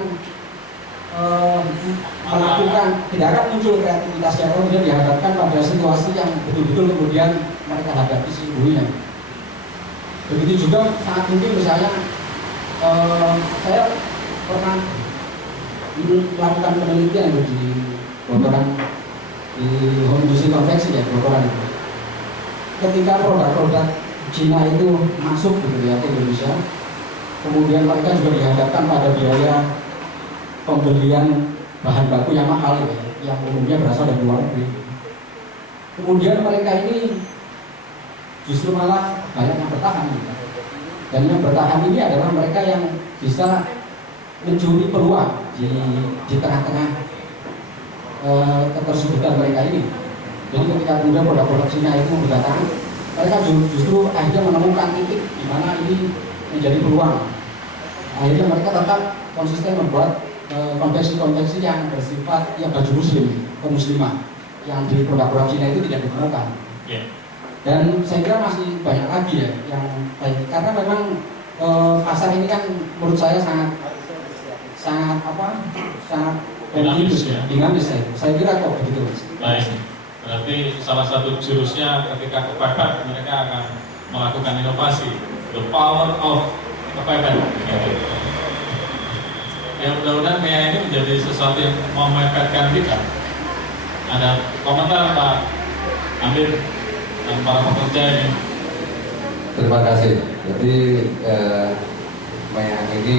tidak akan muncul kreativitasnya kalau kemudian dihadapkan pada situasi yang betul-betul kemudian mereka hadapi sesungguhnya. Begitu juga sangat mungkin misalnya saya pernah melakukan penelitian di Botoran, di home industry konveksi ya Botoran itu. Ketika produk-produk Cina itu masuk gitu ya ke Indonesia, kemudian mereka juga dihadapkan pada biaya pembelian bahan baku yang mahal ya, yang umumnya berasal dari luar negeri. Kemudian mereka ini justru malah banyak yang bertahan gitu. Dan yang bertahan ini adalah mereka yang bisa mencuri peluang di tengah-tengah ketersudutan mereka ini. Jadi ketika kemudian produk-produk Cina itu berdatangan, mereka justru akhirnya menemukan titik di mana ini menjadi peluang. Akhirnya mereka tetap konsisten membuat konveksi-konveksi yang bersifat baju muslim, kaum muslimah, yang di produk-produk Cina itu tidak ditemukan. Yeah. Dan saya kira masih banyak lagi ya yang baik, karena memang pasar ini kan menurut saya sangat Dinamis ya? Dinamis ya. Saya kira kok begitu Mas. Baik, berarti salah satu jurusnya ketika kepepet mereka akan melakukan inovasi, the power of kepepet. Ya mudah-mudahan MEA ini menjadi sesuatu yang memepetkan kita. Ada komentar Pak Amir dan para pekerja ini? Terima kasih. Jadi MEA ini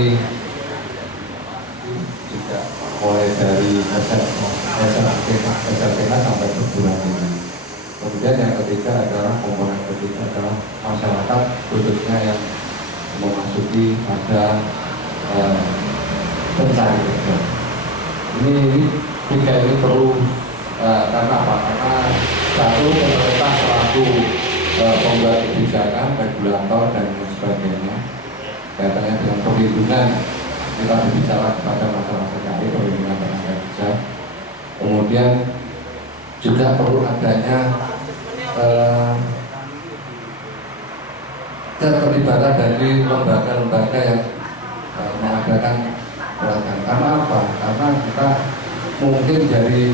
juga mulai dari SLTK sampai perguruan tinggi. Kemudian yang ketiga adalah komponen ketiga adalah masyarakat khususnya yang memasuki pada pencari kerja. Ini tiga ini perlu karena apa? Karena satu, pemerintah selaku pembuat kebijakan, regulator dan sebagainya kaitannya dengan perlindungan, kita berbicara kepada masyarakat TKI, perlindungan tenaga kerja. Kemudian juga perlu adanya keterlibatan dari lembaga-lembaga yang mengadakan pelatihan. Karena apa? Karena kita mungkin dari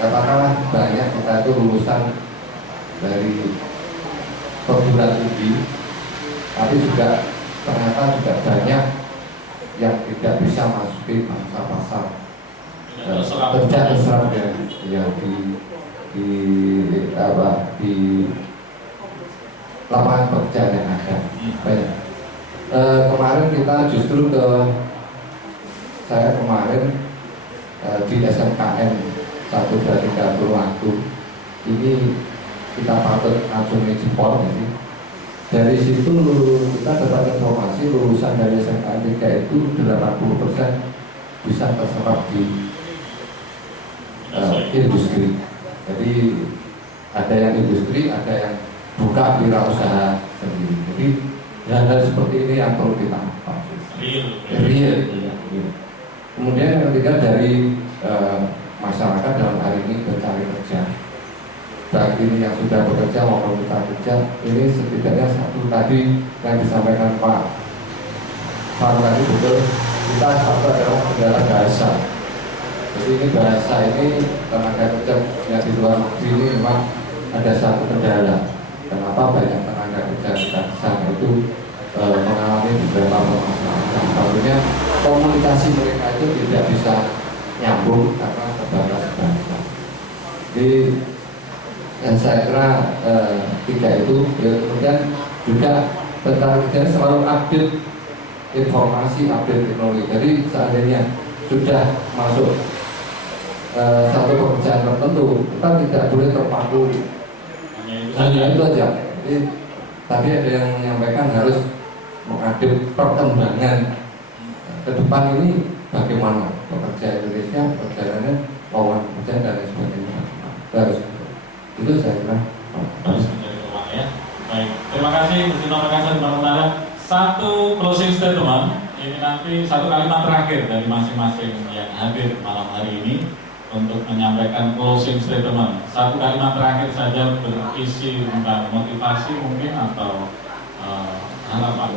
katakanlah banyak kita itu lulusan dari perguruan tinggi, tapi juga ternyata juga banyak yang tidak bisa masuki pasar kerja terserap ya di lapangan pekerjaan yang ada. Banyak. Kemarin kita justru saya kemarin di SMKN 1 Purwokerto ini kita patut acungi jempol ini. Dari situ kita dapat informasi lulusan dari SMKN 3 itu 80% bisa terserap di industri. Jadi ada yang industri, ada yang buka wirausaha sendiri. Jadi hal-hal seperti ini yang perlu kita real. Kemudian yang ketiga dari masyarakat dalam hari ini mencari kerja. Baik ini yang sudah bekerja maupun kita kerja, ini setidaknya satu tadi yang disampaikan Pak Faruk tadi betul, kita satu adalah kendala bahasa. Jadi ini bahasa ini tenaga kerja yang di luar negeri ini memang ada satu kendala. Kenapa banyak tenaga kerja kita di sana itu mengalami beberapa permasalahan. Satunya komunikasi mereka itu tidak bisa nyambung karena terbatas bahasa. Jadi dan saya kira tiga itu kemudian juga tentang kerja selalu update informasi, update teknologi. Jadi seandainya sudah masuk satu pekerjaan tertentu, kita tidak boleh terpaku hanya itu aja. Jadi tadi ada yang menyampaikan harus mengupdate perkembangan ke depan ini bagaimana pekerja Indonesia, pekerjaannya, lowongan pekerjaan dan lain sebagainya. Harus itu saya kira harus menjadi rumah ya. Baik, terima kasih Terima kasih teman-teman. Satu closing statement ini nanti satu kalimat terakhir dari masing-masing yang hadir malam hari ini untuk menyampaikan closing statement. Satu kalimat terakhir saja berisi tentang motivasi mungkin atau harapan.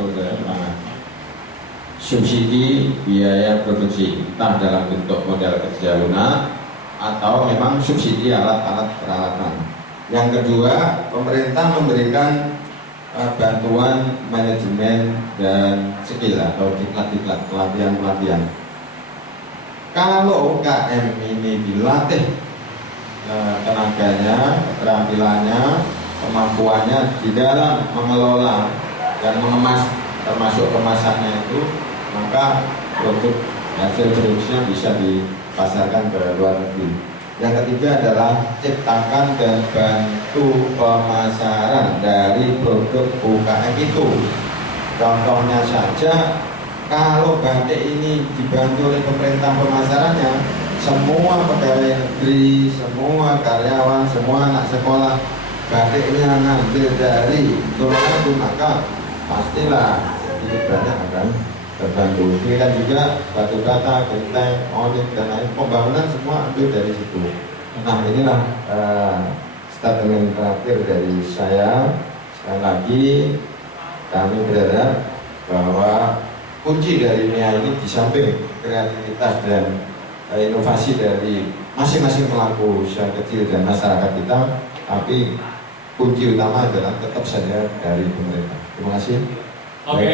Subsidi biaya produksi entah dalam bentuk modal kerja lunak atau memang subsidi alat-alat peralatan. Yang kedua, pemerintah memberikan bantuan manajemen dan skill atau diklat-diklat pelatihan-pelatihan. Kalau UKM ini dilatih tenaganya, keterampilannya, kemampuannya di dalam mengelola dan mengemas termasuk kemasannya itu, maka produk hasil produksinya bisa dipasarkan ke luar negeri. Yang ketiga adalah ciptakan dan bantu pemasaran dari produk UKM itu. Contohnya saja, kalau batik ini dibantu oleh pemerintah pemasarannya, semua pegawai negeri, semua karyawan, semua anak sekolah batiknya ngambil dari itu, maka pastilah sedikit banyak akan terbantu. Demikian juga batu bata, genteng, onyx dan lain pembangunan semua ambil dari situ. Nah inilah statement terakhir dari saya. Sekali lagi kami berharap bahwa kunci dari NEA ini di samping kreativitas dan inovasi dari masing-masing pelaku usaha kecil dan masyarakat kita, tapi kunci utama adalah tetap saja dari pemerintah. Terima kasih. Oke.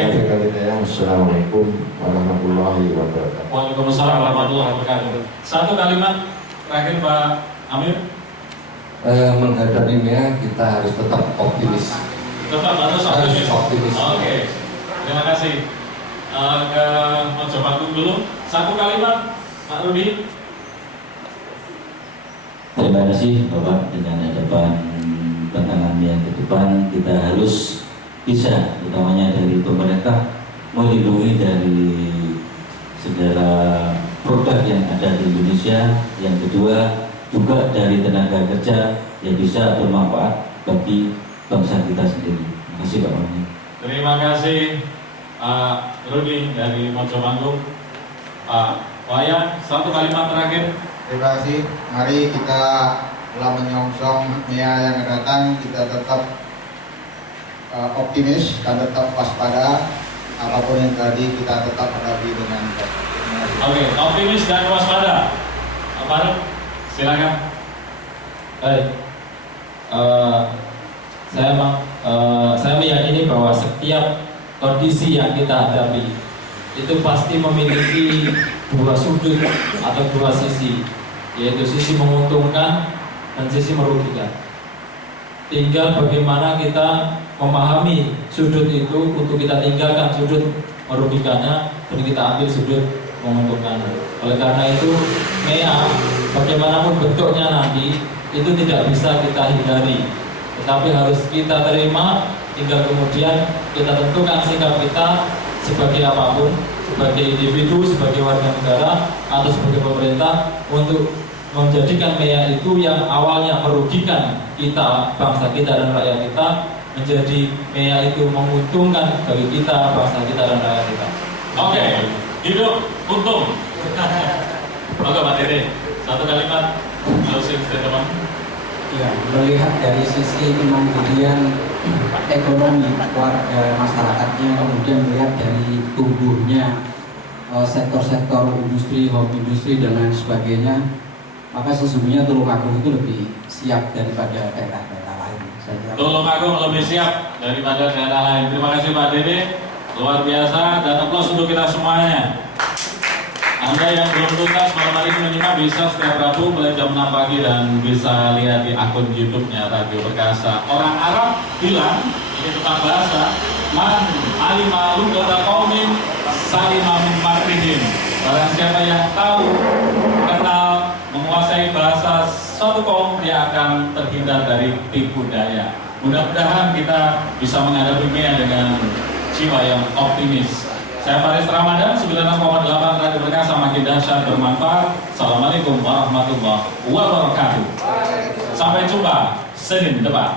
Assalamualaikum warahmatullahi wabarakatuh. Waalaikumsalam warahmatullahi wabarakatuh. Satu kalimat terakhir Pak Amir. Menghadapi NEA kita harus tetap optimis. Tetap harus optimis. Optimis. Oke. Terima kasih. Ke Mojo Panggung dulu. Satu kalimat Pak Rudi. Terima kasih Bapak. Dengan hadapan tantangan yang ke depan, kita harus bisa, utamanya dari pemerintah, melindungi dari segala produk yang ada di Indonesia. Yang kedua, juga dari tenaga kerja yang bisa bermanfaat bagi bangsa kita sendiri. Terima kasih Pak Mani. Terima kasih Rudi dari Mojo Panggung. Pak Wayan, satu kalimat terakhir. Terima kasih. Mari kita dalam menyongsong NEA yang akan datang, kita tetap optimis dan tetap waspada. Apapun yang terjadi kita tetap hadapi dengan baik. Terima kasih. Oke, optimis dan waspada. Apa? Silakan. Baik. Saya meyakini bahwa setiap kondisi yang kita hadapi itu pasti memiliki dua sudut atau dua sisi, yaitu sisi menguntungkan dan sisi merugikan. Tinggal bagaimana kita memahami sudut itu untuk kita tinggalkan sudut merugikannya dan kita ambil sudut menguntungkannya. Oleh karena itu, NEA bagaimanapun bentuknya nanti itu tidak bisa kita hindari, tetapi harus kita terima. Tinggal kemudian kita tentukan sikap kita sebagai apapun, sebagai individu, sebagai warga negara, atau sebagai pemerintah untuk menjadikan NEA itu yang awalnya merugikan kita, bangsa kita dan rakyat kita, menjadi NEA itu menguntungkan bagi kita, bangsa kita dan rakyat kita. Oke, hidup untung. Oke Pak Dede, satu kalimat closing statement. Ya, melihat dari sisi kemandirian ekonomi warga masyarakatnya, kemudian melihat dari tumbuhnya sektor-sektor industri, home industri dan lain sebagainya, maka sesungguhnya Tulungagung itu lebih siap daripada daerah-daerah lain. Saya kira. Tulungagung lebih siap daripada daerah lain. Terima kasih Pak Dede, luar biasa, dan aplaus untuk kita semuanya. Anda yang belum tuntas malam hari ini menyimak bisa setiap Rabu mulai jam 6 pagi dan bisa lihat di akun YouTube-nya Radio Perkasa. Orang Arab bilang, ini tentang bahasa, man alima lughata qaumin salima min makrihim. Barang siapa yang tahu, kenal, menguasai bahasa suatu kaum, dia akan terhindar dari tipu daya. Mudah-mudahan kita bisa menghadapi NEA dengan jiwa yang optimis. Saya Faris Ramadan, 96,8 Radio Perkasa, makin dahsyat bermanfaat. Assalamualaikum warahmatullahi wabarakatuh. Sampai jumpa Senin depan.